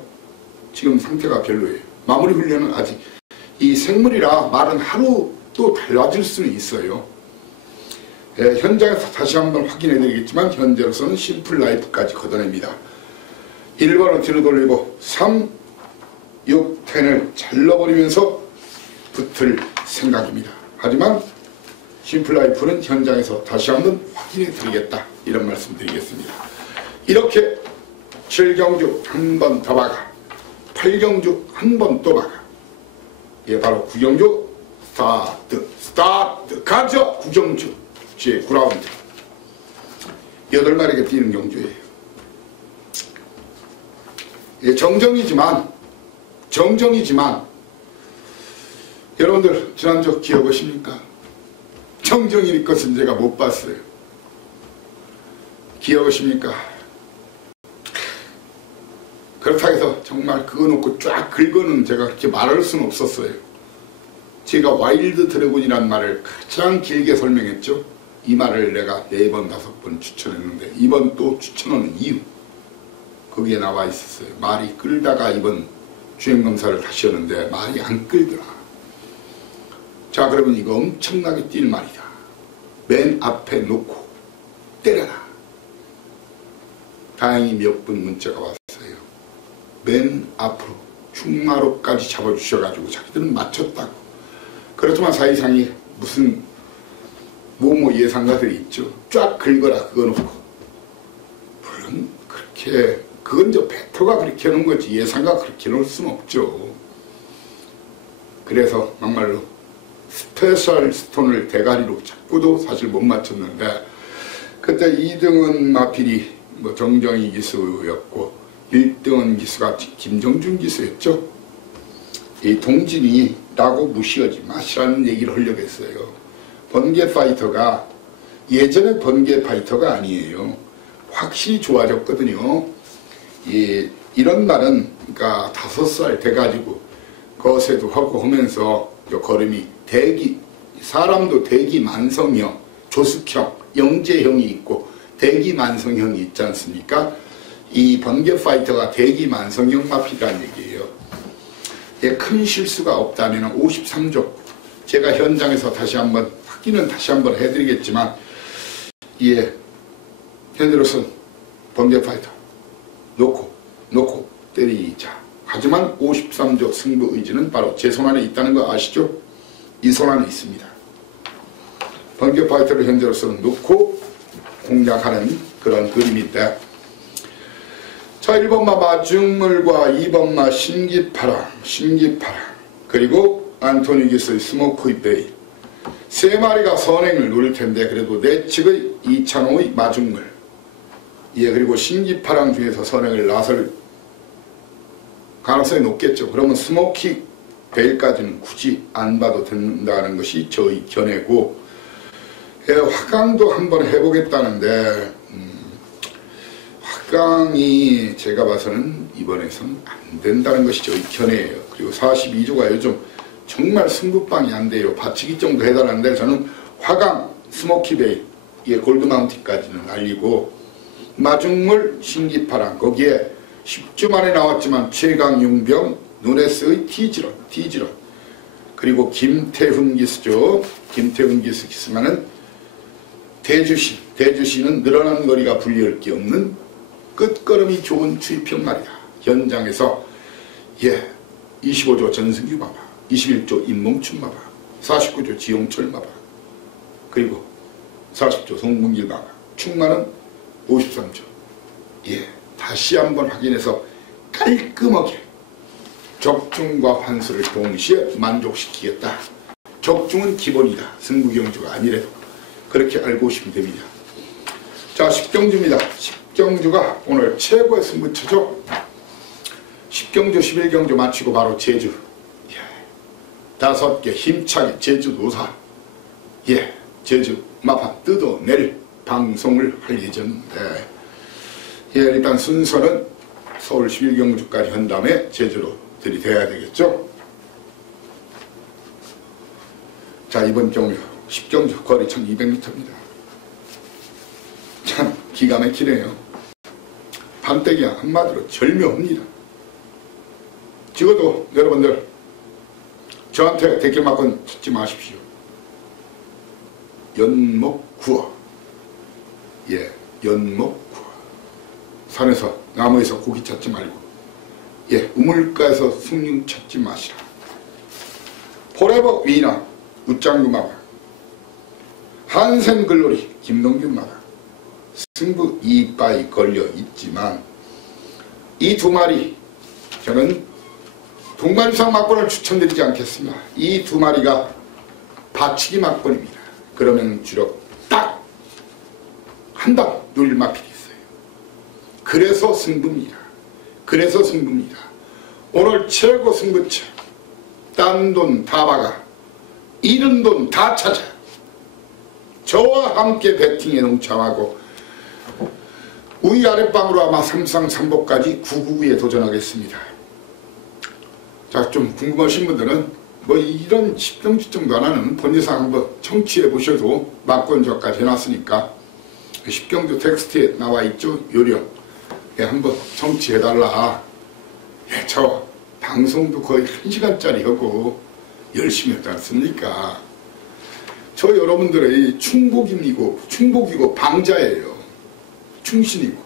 지금 상태가 별로예요. 마무리 훈련은 아직 이 생물이라 말은 하루 또 달라질 수는 있어요. 현장에서 다시 한번 확인해 드리겠지만 현재로서는 심플라이프까지 걷어냅니다. 1번을 뒤로 돌리고 3, 6, 10을 잘라버리면서 붙을 생각입니다. 하지만 심플라이프는 현장에서 다시 한번 확인해 드리겠다 이런 말씀 드리겠습니다. 이렇게 7경주 한 번 더 박아 8경주 한 번 또 박아 바로 9경주 스타트 가죠. 9경주 제 9라운드 8마리가 뛰는 경주예요. 정정이지만 여러분들 지난주 기억하십니까? 정정일 것은 제가 못 봤어요. 기억하십니까? 그렇다고 해서 정말 그거 놓고 쫙 긁어는 제가 그렇게 말할 수는 없었어요. 제가 와일드 드래곤이란 말을 가장 길게 설명했죠. 이 말을 내가 4번 5번 추천했는데 이번 또 추천하는 이유 거기에 나와 있었어요. 말이 끌다가 이번 주행검사를 다시 하는데 말이 안 끌더라. 자, 그러면 이거 엄청나게 뛸 말이다. 맨 앞에 놓고 때려라. 다행히 몇 분 문자가 왔어요. 맨 앞으로 흉마로까지 잡아주셔가지고 자기들은 맞췄다고. 그렇지만 사이상이 무슨 뭐뭐 예상가들이 있죠. 쫙 긁어라 그거 놓고. 물론 그렇게 그건 저 베터가 그렇게 하는 거지 예상가 그렇게 놓을 수는 없죠. 그래서 막말로 스페셜 스톤을 대가리로 잡고도 사실 못 맞췄는데 그때 2등은 마필이 뭐 정정희 기수였고 1등은 기수가 김정준 기수였죠. 이 동진이라고 무시하지 마시라는 얘기를 하려고 했어요. 번개 파이터가 예전에 번개 파이터가 아니에요. 확실히 좋아졌거든요. 이런 말은 그러니까 5살 돼가지고 거세도 하고 하면서 걸음이 대기 사람도 대기 만성형, 조숙형, 영재형이 있고 대기 만성형이 있지 않습니까? 이 번개 파이터가 대기 만성형 마피라는 얘기예요. 예, 큰 실수가 없다면 53조 제가 현장에서 다시 한번 확인은 다시 한번 해드리겠지만 예, 현재로서는 번개 파이터 놓고 때리자. 하지만 53조 승부 의지는 바로 제 손안에 있다는 거 아시죠? 이 손안에 있습니다. 번개 파이터를 현재로서는 놓고 공략하는 그런 그림인데, 자, 1번마 마중물과 2번마 신기파랑 그리고 안토니기스의 스모크의 베이 세 마리가 선행을 노릴 텐데, 그래도 내측의 이찬호의 마중물, 예, 그리고 신기파랑 중에서 선행을 나설 가능성이 높겠죠. 그러면 스모키 베일까지는 굳이 안 봐도 된다는 것이 저의 견해고, 예, 화강도 한번 해보겠다는데 화강이 제가 봐서는 이번에선 안 된다는 것이 저의 견해예요. 그리고 42조가 요즘 정말 승부빵이 안 돼요. 받치기 정도 해달라는데 저는 화강, 스모키 베일, 예, 골드마운틴까지는 알리고, 마중물, 신기파랑 거기에 10주 만에 나왔지만 최강용병, 누네스의 티지런 그리고 김태훈 기수죠. 김태훈 기수만은 대주시는 늘어난 거리가 분리할 게 없는 끝걸음이 좋은 추입형 말이다. 현장에서 예, 25조 전승규 마바, 21조 임몽춘 마바, 49조 지용철 마바, 그리고 40조 송문길 마바, 충만은 53조. 예, 다시 한번 확인해서 깔끔하게 적중과 환수를 동시에 만족시키겠다. 적중은 기본이다. 승부경주가 아니래도 그렇게 알고 오시면 됩니다. 자, 10경주입니다. 10경주가 오늘 최고의 승부처죠. 10경주 11경주 마치고 바로 제주, 예, 5개 힘차게 제주 노사, 예, 제주 마판 뜯어낼 방송을 할 예정인데, 예, 일단 순서는 서울 11경주까지 한 다음에 제주로 들이대야 되겠죠. 자, 이번 경주 10경주 거리 1200m입니다. 참 기가 막히네요. 판때기야 한마디로 절묘합니다. 적어도 여러분들 저한테 댓글 막건 찾지 마십시오. 연목구어, 예, 연목구어. 산에서 나무에서 고기 찾지 말고, 예, 우물가에서 숭늉 찾지 마시라. 포레버 위나 웃장구 마바, 한샘 글로리 김동균 마바. 승부 이빠이 걸려 있지만 이 두 마리 저는 동반상 막권을 추천드리지 않겠습니다. 이 두 마리가 받치기 막권입니다. 그러면 주로 딱 한 방 눌릴 마필이 있어요. 그래서 승부입니다. 오늘 최고 승부처, 딴 돈 다 박아, 잃은 돈 다 찾아. 저와 함께 배팅에 동참하고 위 아랫방으로 아마 3상 3복까지 999에 도전하겠습니다. 자, 좀 궁금하신 분들은 뭐 이런 10경주 정도 하나는 본예상 한번 청취해 보셔도 막권조까지 해놨으니까 10경주 텍스트에 나와 있죠. 요령, 예, 한번 청취해달라. 예, 저 방송도 거의 1시간짜리 하고 열심히 했지 않습니까? 저 여러분들의 충복이고 방자예요. 충신이고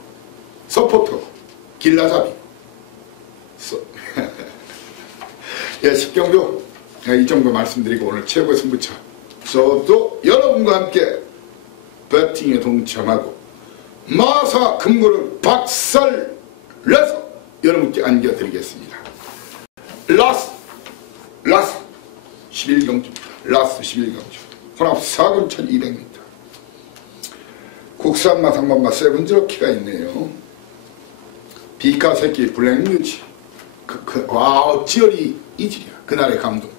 서포터, 길라잡이. 예, 10경주, 예, 이 정도 말씀드리고 오늘 최고의 승부처 저도 여러분과 함께 배팅에 동참하고 마사 금고를 박살내서 여러분께 안겨드리겠습니다. 라스 11경주입니다. 라스 11경주 혼합 4군 1200m. 국산맛 한 번만 세븐저키가 있네요. 비카 새끼 블랙뮤지. 와우, 지열이 이질이야. 그날의 감동.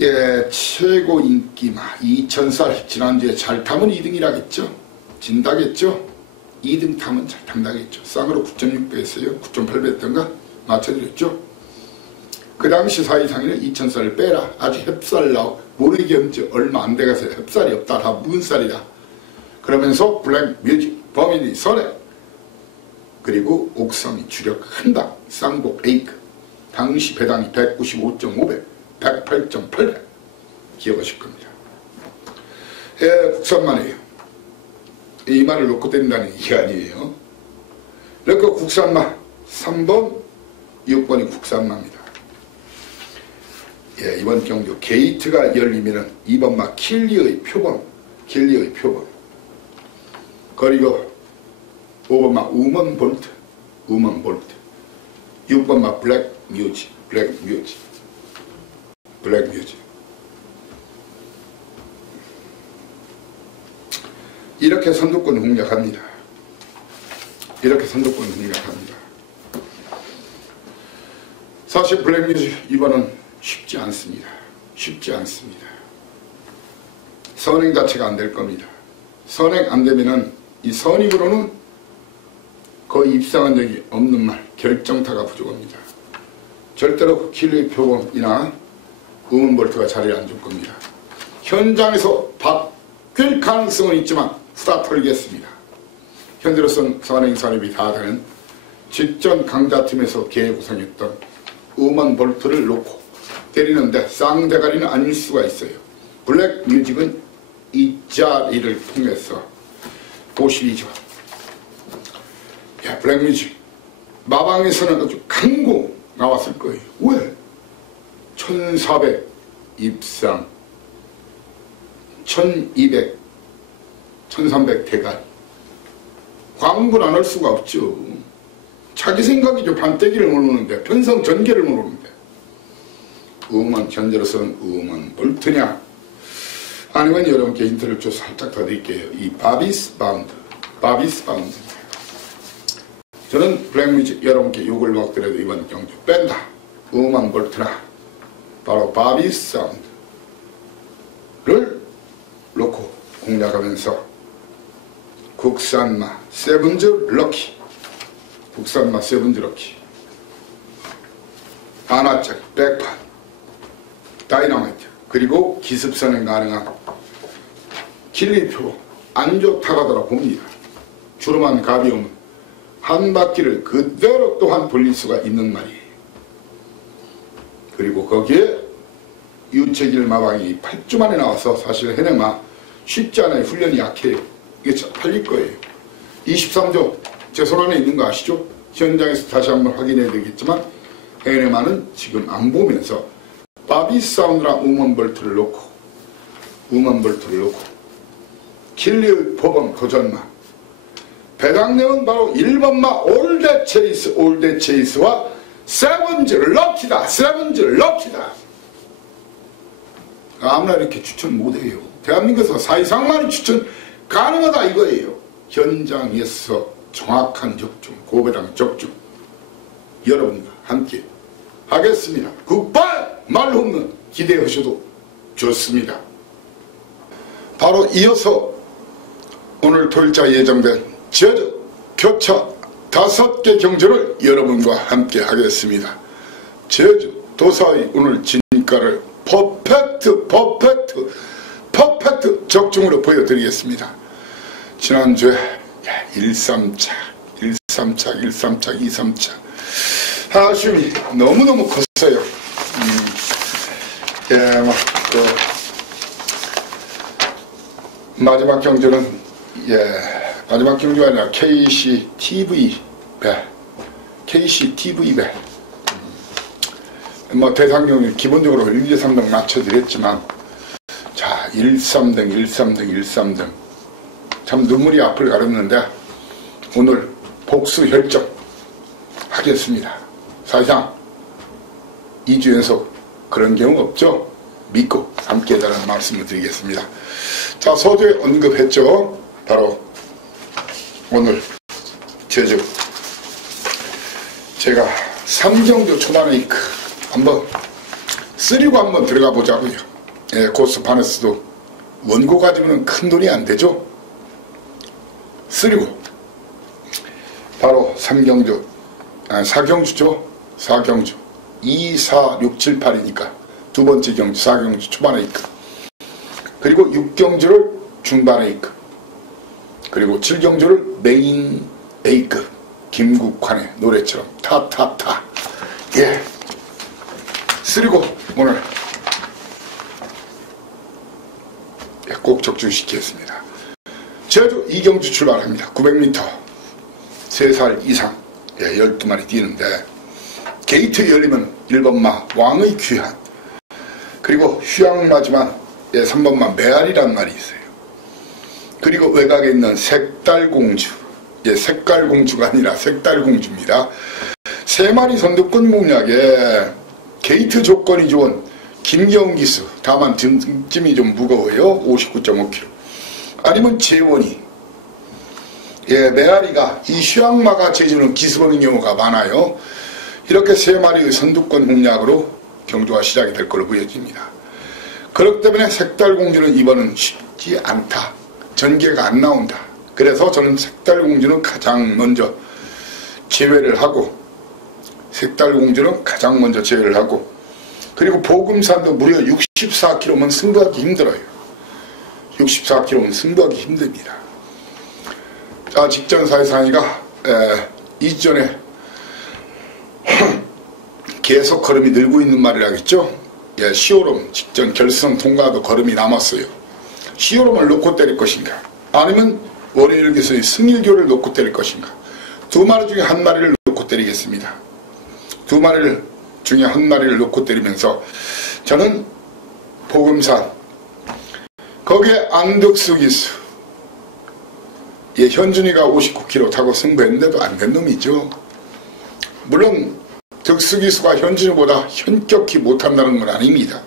예, 최고 인기마 2000살. 지난주에 잘 타면 2등이라겠죠. 진다겠죠. 2등 타면 잘 탄다겠죠. 쌍으로 9.6배 했어요. 9.8배 했던가 맞춰드렸죠. 그 당시 사이상에는 2000살 빼라. 아주 햅살 나오. 모르게 엄지 얼마 안 돼가서 햅살이 없다. 다 묵은 쌀이다. 그러면서 블랙뮤직 범인이 선에 그리고 옥상이 주력 한당 쌍복 A급 당시 배당이 195.5배 108.8배 기억하실 겁니다. 국산마네요. 이 말을 놓고 뗀다는 게 아니에요. 그러니까 국산마 3번 6번이 국산마입니다. 이번 경주 게이트가 열리면은 2번마 킬리의 표범 그리고 5번마 우먼 볼트 6번마 블랙 뮤직 이렇게 선두권 공략합니다. 사실 블랙뮤직 이번은 쉽지 않습니다. 선행 자체가 안 될 겁니다. 선행 안 되면은 이 선입으로는 거의 입상한 적이 없는 말, 결정타가 부족합니다. 절대로 킬리의 표범이나 우먼볼트가 자리를 안 줄 겁니다. 현장에서 바뀔 가능성은 있지만 후다 털겠습니다. 현재로서는 선행 선입이 다 되는 직전 강자팀에서 개구성했던 우먼볼트를 놓고 때리는데 쌍대가리는 아닐 수가 있어요. 블랙뮤직은 이 자리를 통해서 보시죠. 블랙뮤직 마방에서는 아주 강고 나왔을 거예요. 왜? 1400 입상 1200 1300 대가리 광고를 안 할 수가 없죠. 자기 생각이죠. 반대기를 모르는데 편성 전개를 모르는데 우먼 현재로서는 우먼 볼트냐 아니면 여러분께 힌트를 좀 살짝 더 드릴게요. 이 바비스 바운드 저는 블랙뮤직 여러분께 욕을 먹더라도 이번 경주 뺀다. 우먼 볼트나 바로 바비스 사운드를 놓고 공략하면서 국산마 세븐즈 럭키 하나짝 백판 다이너마이트 그리고 기습선행 가능한 킬리표 안 좋다가더라 봅니다. 주름한 가비움은 한 바퀴를 그대로 또한 돌릴 수가 있는 말이에요. 그리고 거기에 유채길 마방이 8주 만에 나와서 사실 해내마 쉽지 않아요. 훈련이 약해요. 이게 팔릴 거예요. 23조 제 손 안에 있는 거 아시죠? 현장에서 다시 한번 확인해야 되겠지만 해내마는 지금 안 보면서 바비 사운드랑 우먼볼트를 놓고 킬리의 포범 도전마 배당내은 바로 1번마 올드 체이스와 세븐즈 럭키다. 아무나 이렇게 추천 못해요. 대한민국에서 사이상만이 추천 가능하다 이거예요. 현장에서 정확한 적중, 고배당 적중 여러분과 함께 하겠습니다. 굿바이 말 없는 기대하셔도 좋습니다. 바로 이어서 오늘 토요일자 예정된 제주 교차 5개 경주를 여러분과 함께 하겠습니다. 제주 도사의 오늘 진가를 퍼펙트 적중으로 보여드리겠습니다. 지난주에 1.3차 2.3차 아쉬움이 너무너무 컸어요. 마지막 경주는 마지막 경주가 아니라 KCTV 배 대상 경기 기본적으로 1, 2, 3등 맞춰드렸지만 자 1.3등 참 눈물이 앞을 가렸는데 오늘 복수 혈정 하겠습니다. 사실상 2주 연속 그런 경우 없죠. 믿고 함께 해달라는 말씀을 드리겠습니다. 자 서두에 언급했죠. 바로 오늘 제주 제가 3경주 초반에 한번 쓰리고 한번 들어가 보자고요. 고스 바네스도 원고 가지고는 큰 돈이 안 되죠. 쓰리고 바로 3경주 4경주죠. 4경주 2, 4, 6, 7, 8이니까 두 번째 경주 4경주 초반에 있고 그리고 6경주를 중반에 있고 그리고 7경주를 메인 A급 김국환의 노래처럼 타타타. 예. 쓰리고 오늘 꼭 적중시키겠습니다. 제주 이경주 출발합니다. 900m 3살 이상 12마리 뛰는데 게이트 열리면 1번마 왕의 귀한, 그리고 휴양마지만 3번마 메아리란 말이 있어요. 그리고 외곽에 있는 색달공주, 색깔공주가 아니라 색달공주입니다. 3마리 선두권 공략에 게이트 조건이 좋은 김경기수, 다만 등짐이 좀 무거워요. 59.5kg. 아니면 재원이, 메아리가 이 휴양마가 제주는 기습하는 경우가 많아요. 이렇게 3마리의 선두권 공략으로 경주가 시작이 될 걸로 보여집니다. 그렇기 때문에 색달공주는 이번은 쉽지 않다. 전개가 안 나온다. 그래서 저는 색달공주는 가장 먼저 제외를 하고, 그리고 보금산도 무려 64km면 승부하기 힘들어요. 64km면 승부하기 힘듭니다. 자, 직전 사회상의가 이전에 계속 걸음이 늘고 있는 말이라겠죠. 시오롬 직전 결승 통과도 걸음이 남았어요. 시오롬을 놓고 때릴 것인가, 아니면 원효일기수의 승일교를 놓고 때릴 것인가. 2마리 중에 1마리를 놓고 때리겠습니다. 2마리 중에 1마리를 놓고 때리면서 저는 보금산, 거기에 안덕수 기수, 현준이가 59kg 타고 승부했는데도 안 된 놈이죠. 물론 덕수 기수가 현준이보다 현격히 못한다는 건 아닙니다.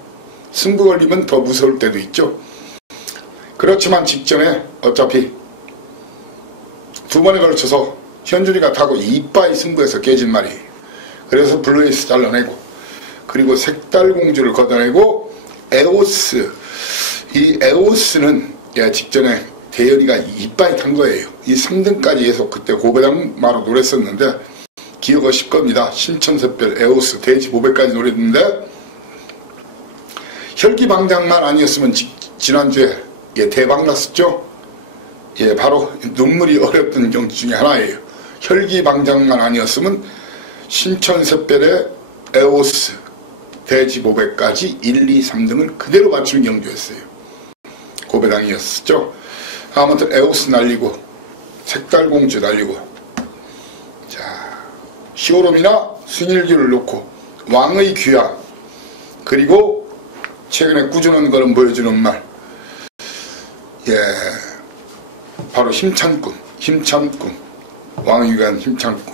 승부 걸리면 더 무서울 때도 있죠. 그렇지만 직전에 어차피 2번에 걸쳐서 현준이가 타고 이빠이 승부해서 깨진 말이에요. 그래서 블루에이스 잘라내고, 그리고 색달공주를 걷어내고, 에오스, 이 에오스는 직전에 대현이가 이빠이 탄 거예요. 이 3등까지 해서 그때 고배당마로 노랬었는데 기억하실 겁니다. 신천샛별 에오스 돼지 보배까지 노랬는데, 혈기방장만 아니었으면 지난주에 대박 났었죠. 바로 눈물이 어렸던 경주 중에 하나예요. 혈기방장만 아니었으면 신천샛별의 에오스 돼지 보배까지 1, 2, 3등을 그대로 맞춘 경주였어요. 고배당이었죠. 아무튼 에오스 날리고 색달공주 날리고, 자, 시오롬이나 승일기를 놓고 왕의 귀하, 그리고 최근에 꾸준한 걸음 보여주는 말, 바로 힘찬꾼, 왕의 귀한 힘찬꾼,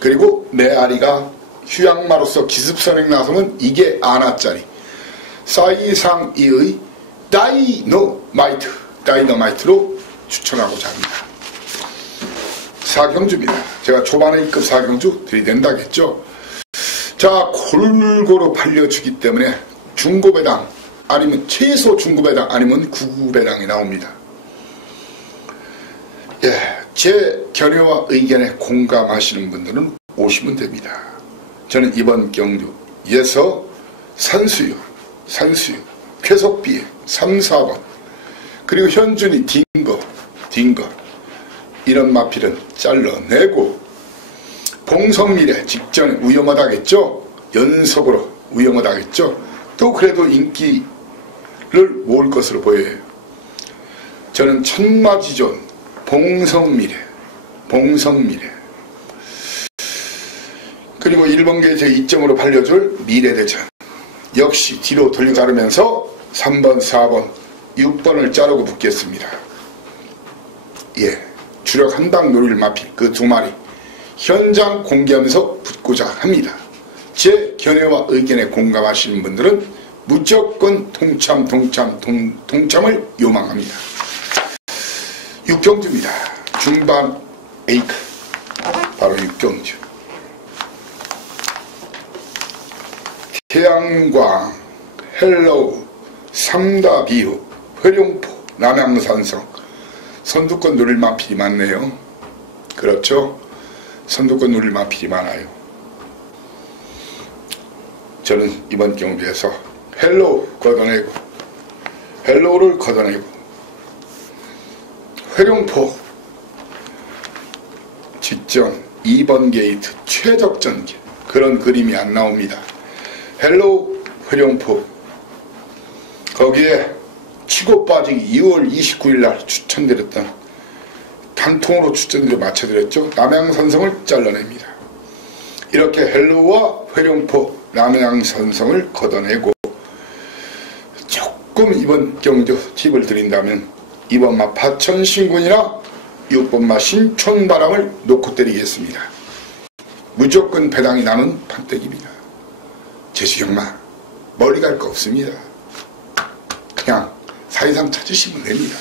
그리고 메아리가 휴양마로서 기습선행 나서면 이게 아나짜리 사이상이의 다이너마이트로 추천하고자 합니다. 4경주입니다. 제가 초반에 2급 4경주 들이댄다겠죠. 자, 골고루 팔려주기 때문에 중고배당, 아니면 최소 중고배당, 아니면 구구배당이 나옵니다. 제 견해와 의견에 공감하시는 분들은 오시면 됩니다. 저는 이번 경주에서 산수유, 쾌속비에 3, 4번, 그리고 현준이 딩거 이런 마필은 잘라내고, 봉성미래 직전에 위험하다겠죠. 연속으로 위험하다겠죠. 또 그래도 인기를 모을 것으로 보여요. 저는 천마지존 봉성미래, 그리고 1번계 제 2점으로 팔려줄 미래대전, 역시 뒤로 돌려 자르면서 3번, 4번, 6번을 자르고 붙겠습니다. 주력 한방 노릴 마필 그 2마리 현장 공개하면서 붙고자 합니다. 제 견해와 의견에 공감하시는 분들은 무조건 동참을 요망합니다. 6경주입니다. 중반 A급, 바로 6경주. 태양광, 헬로우, 삼다비호, 회룡포, 남양산성, 선두권 누릴 마필이 많네요. 그렇죠? 선두권 누릴 마필이 많아요. 저는 이번 경주에서 헬로우를 걷어내고, 회룡포 직전 2번 게이트 최적전개 그런 그림이 안 나옵니다. 헬로우 회룡포 거기에 치고 빠지기 2월 29일 날 추천드렸던 단통으로 추천드려 맞춰드렸죠. 남양산성을 잘라냅니다. 이렇게 헬로우와 회룡포 남양산성을 걷어내고 조금 이번 경주 팁을 드린다면 2번마 파천신군이나 6번마 신촌바람을 놓고 때리겠습니다. 무조건 배당이 나는 판때기입니다. 제주경마 멀리 갈 거 없습니다. 그냥 사이상 찾으시면 됩니다.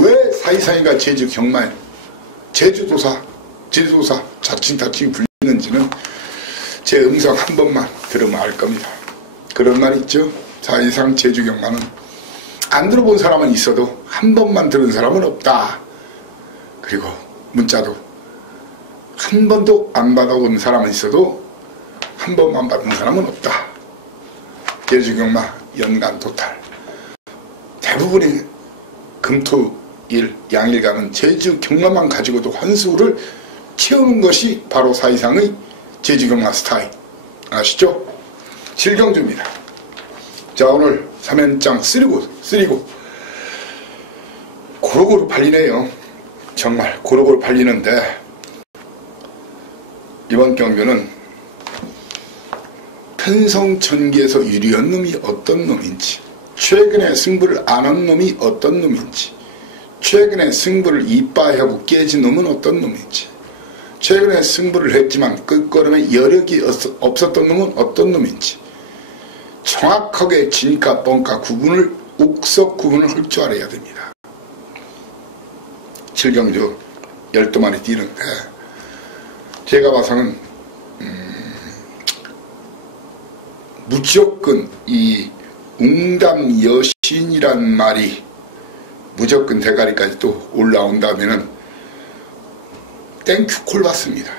왜 사이상이가 제주경마에 제주도사 자칭 불리는지는 제 음성 한 번만 들으면 알 겁니다. 그런 말 있죠. 사이상 제주경마는 안 들어본 사람은 있어도 한 번만 들은 사람은 없다. 그리고 문자도 한 번도 안 받아본 사람은 있어도 한 번만 받은 사람은 없다. 제주경마 연간 토탈 대부분이 금토일 양일간은 제주경마만 가지고도 환수를 채우는 것이 바로 사이상의 제주경마 스타일 아시죠? 칠경주입니다. 자, 오늘 3연장 쓰리고 고루고루 팔리네요. 정말 고루고루 팔리는데 이번 경주는 편성천기에서 유리한 놈이 어떤 놈인지, 최근에 승부를 안 한 놈이 어떤 놈인지, 최근에 승부를 이빠하고 깨진 놈은 어떤 놈인지, 최근에 승부를 했지만 끝걸음에 여력이 없었던 놈은 어떤 놈인지 정확하게 진가 뻥가 구분을 옥석 구분을 할 줄 알아야 됩니다. 7경주 12마리 뛰는데 제가 봐서는 무조건 이 웅담 여신이란 말이 무조건 대가리까지 또 올라온다면은 땡큐콜 받습니다.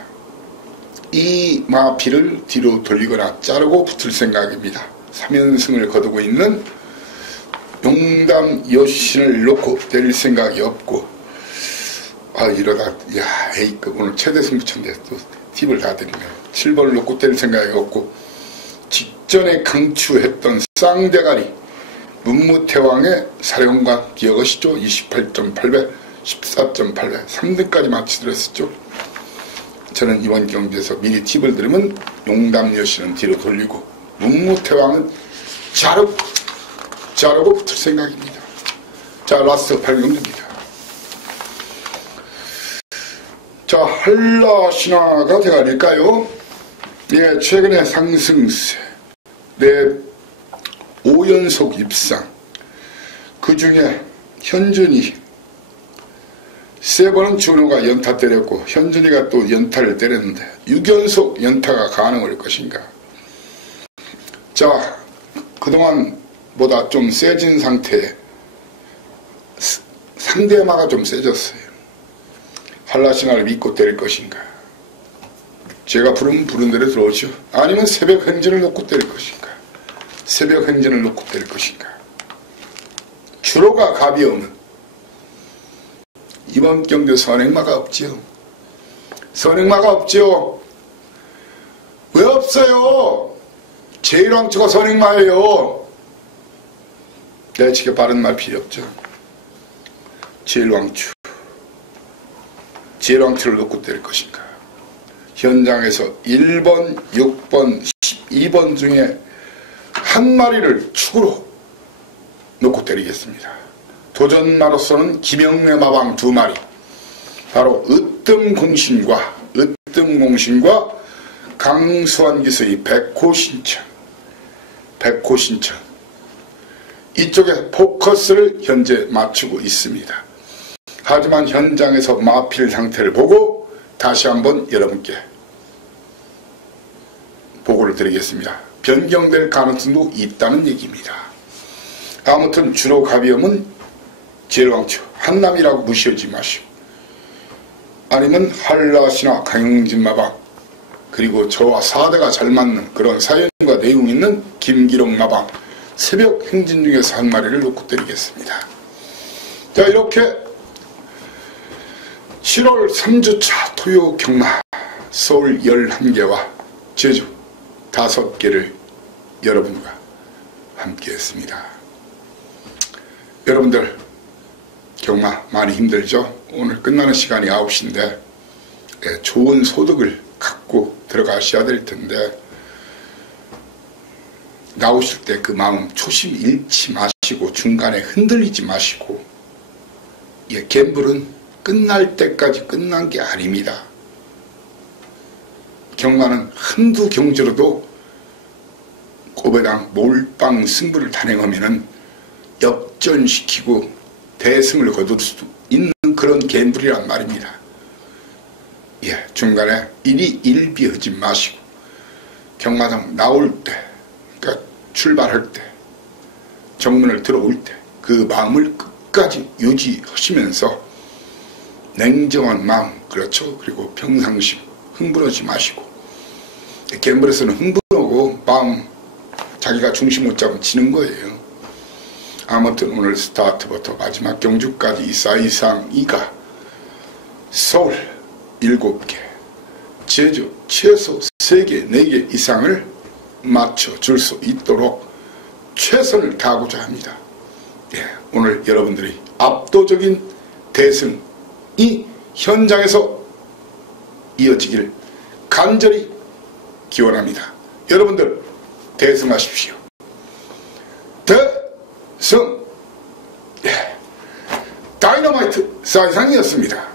이 마피를 뒤로 돌리거나 자르고 붙을 생각입니다. 3연승을 거두고 있는 용담 여신을 놓고 때릴 생각이 없고 이러다 A급 오늘 최대 승부처인데 또 팁을 다 드리네요. 7번을 놓고 때릴 생각이 없고 직전에 강추했던 쌍대가리 문무태왕의 사령관 기억하시죠? 28.8배 14.8배 3등까지 마치드렸었죠. 저는 이번 경기에서 미리 팁을 드리면 용담 여신은 뒤로 돌리고 문무태왕은 자르고 붙을 생각입니다. 자, 라스트 8경기입니다. 자, 한라신화가 대가리일까요? 예, 최근에 상승세 5연속 입상, 그 중에 현준이 3번은 준호가 연타 때렸고 현준이가 또 연타를 때렸는데 6연속 연타가 가능할 것인가. 자, 그동안보다 좀 세진 상태에 상대마가 좀 세졌어요. 한라신화를 믿고 때릴 것인가, 제가 부른 대로 들어오죠. 아니면 새벽 행진을 놓고 때릴 것인가, 새벽 행진을 놓고 때릴 것인가. 주로가 갑이 오면 이번 경주 선행마가 없지요. 선행마가 없지요. 왜 없어요? 제1왕초가 선행마예요. 내치게 바른 말 필요 없죠. 제1왕초를 놓고 때릴 것인가. 현장에서 1번, 6번, 12번 중에 한 마리를 축으로 놓고 때리겠습니다. 도전마로서는 김영래 마방 2마리, 바로 으뜸공신과 강수환 기수의 백호신청 이쪽에 포커스를 현재 맞추고 있습니다. 하지만 현장에서 마필 상태를 보고 다시 한번 여러분께 보고를 드리겠습니다. 변경될 가능성도 있다는 얘기입니다. 아무튼 주로 가비염은 제일왕초 한남이라고 무시하지 마시고, 아니면 한라신화 강용진마방, 그리고 저와 4대가 잘 맞는 그런 사연과 내용 있는 김기록 마방 새벽 행진 중에서 한 마리를 놓고 때리겠습니다. 자, 이렇게 7월 3주차 토요 경마 서울 11개와 제주 5개를 여러분과 함께 했습니다. 여러분들 경마 많이 힘들죠? 오늘 끝나는 시간이 9시인데 좋은 소득을 갖고 들어가셔야 될 텐데 나오실 때 그 마음 초심 잃지 마시고 중간에 흔들리지 마시고 갬블은 끝날 때까지 끝난 게 아닙니다. 경마는 한두 경주로도 고배당 몰빵 승부를 단행하면은 역전시키고 대승을 거둘 수 있는 그런 갬블이란 말입니다. 중간에 일희일비하지 마시고 경마장 나올 때, 그러니까 출발할 때, 정문을 들어올 때 그 마음을 끝까지 유지하시면서 냉정한 마음, 그렇죠? 그리고 평상시 흥분하지 마시고, 갬블에서는 흥분하고 마음 자기가 중심 못 잡으면 지는 거예요. 아무튼 오늘 스타트부터 마지막 경주까지 이상 2가 서울 7개, 제주 최소 3개, 4개 이상을 맞춰줄 수 있도록 최선을 다하고자 합니다. 오늘 여러분들이 압도적인 대승이 현장에서 이어지길 간절히 기원합니다. 여러분들 대승하십시오. 대승! 다이너마이트 사이상이었습니다.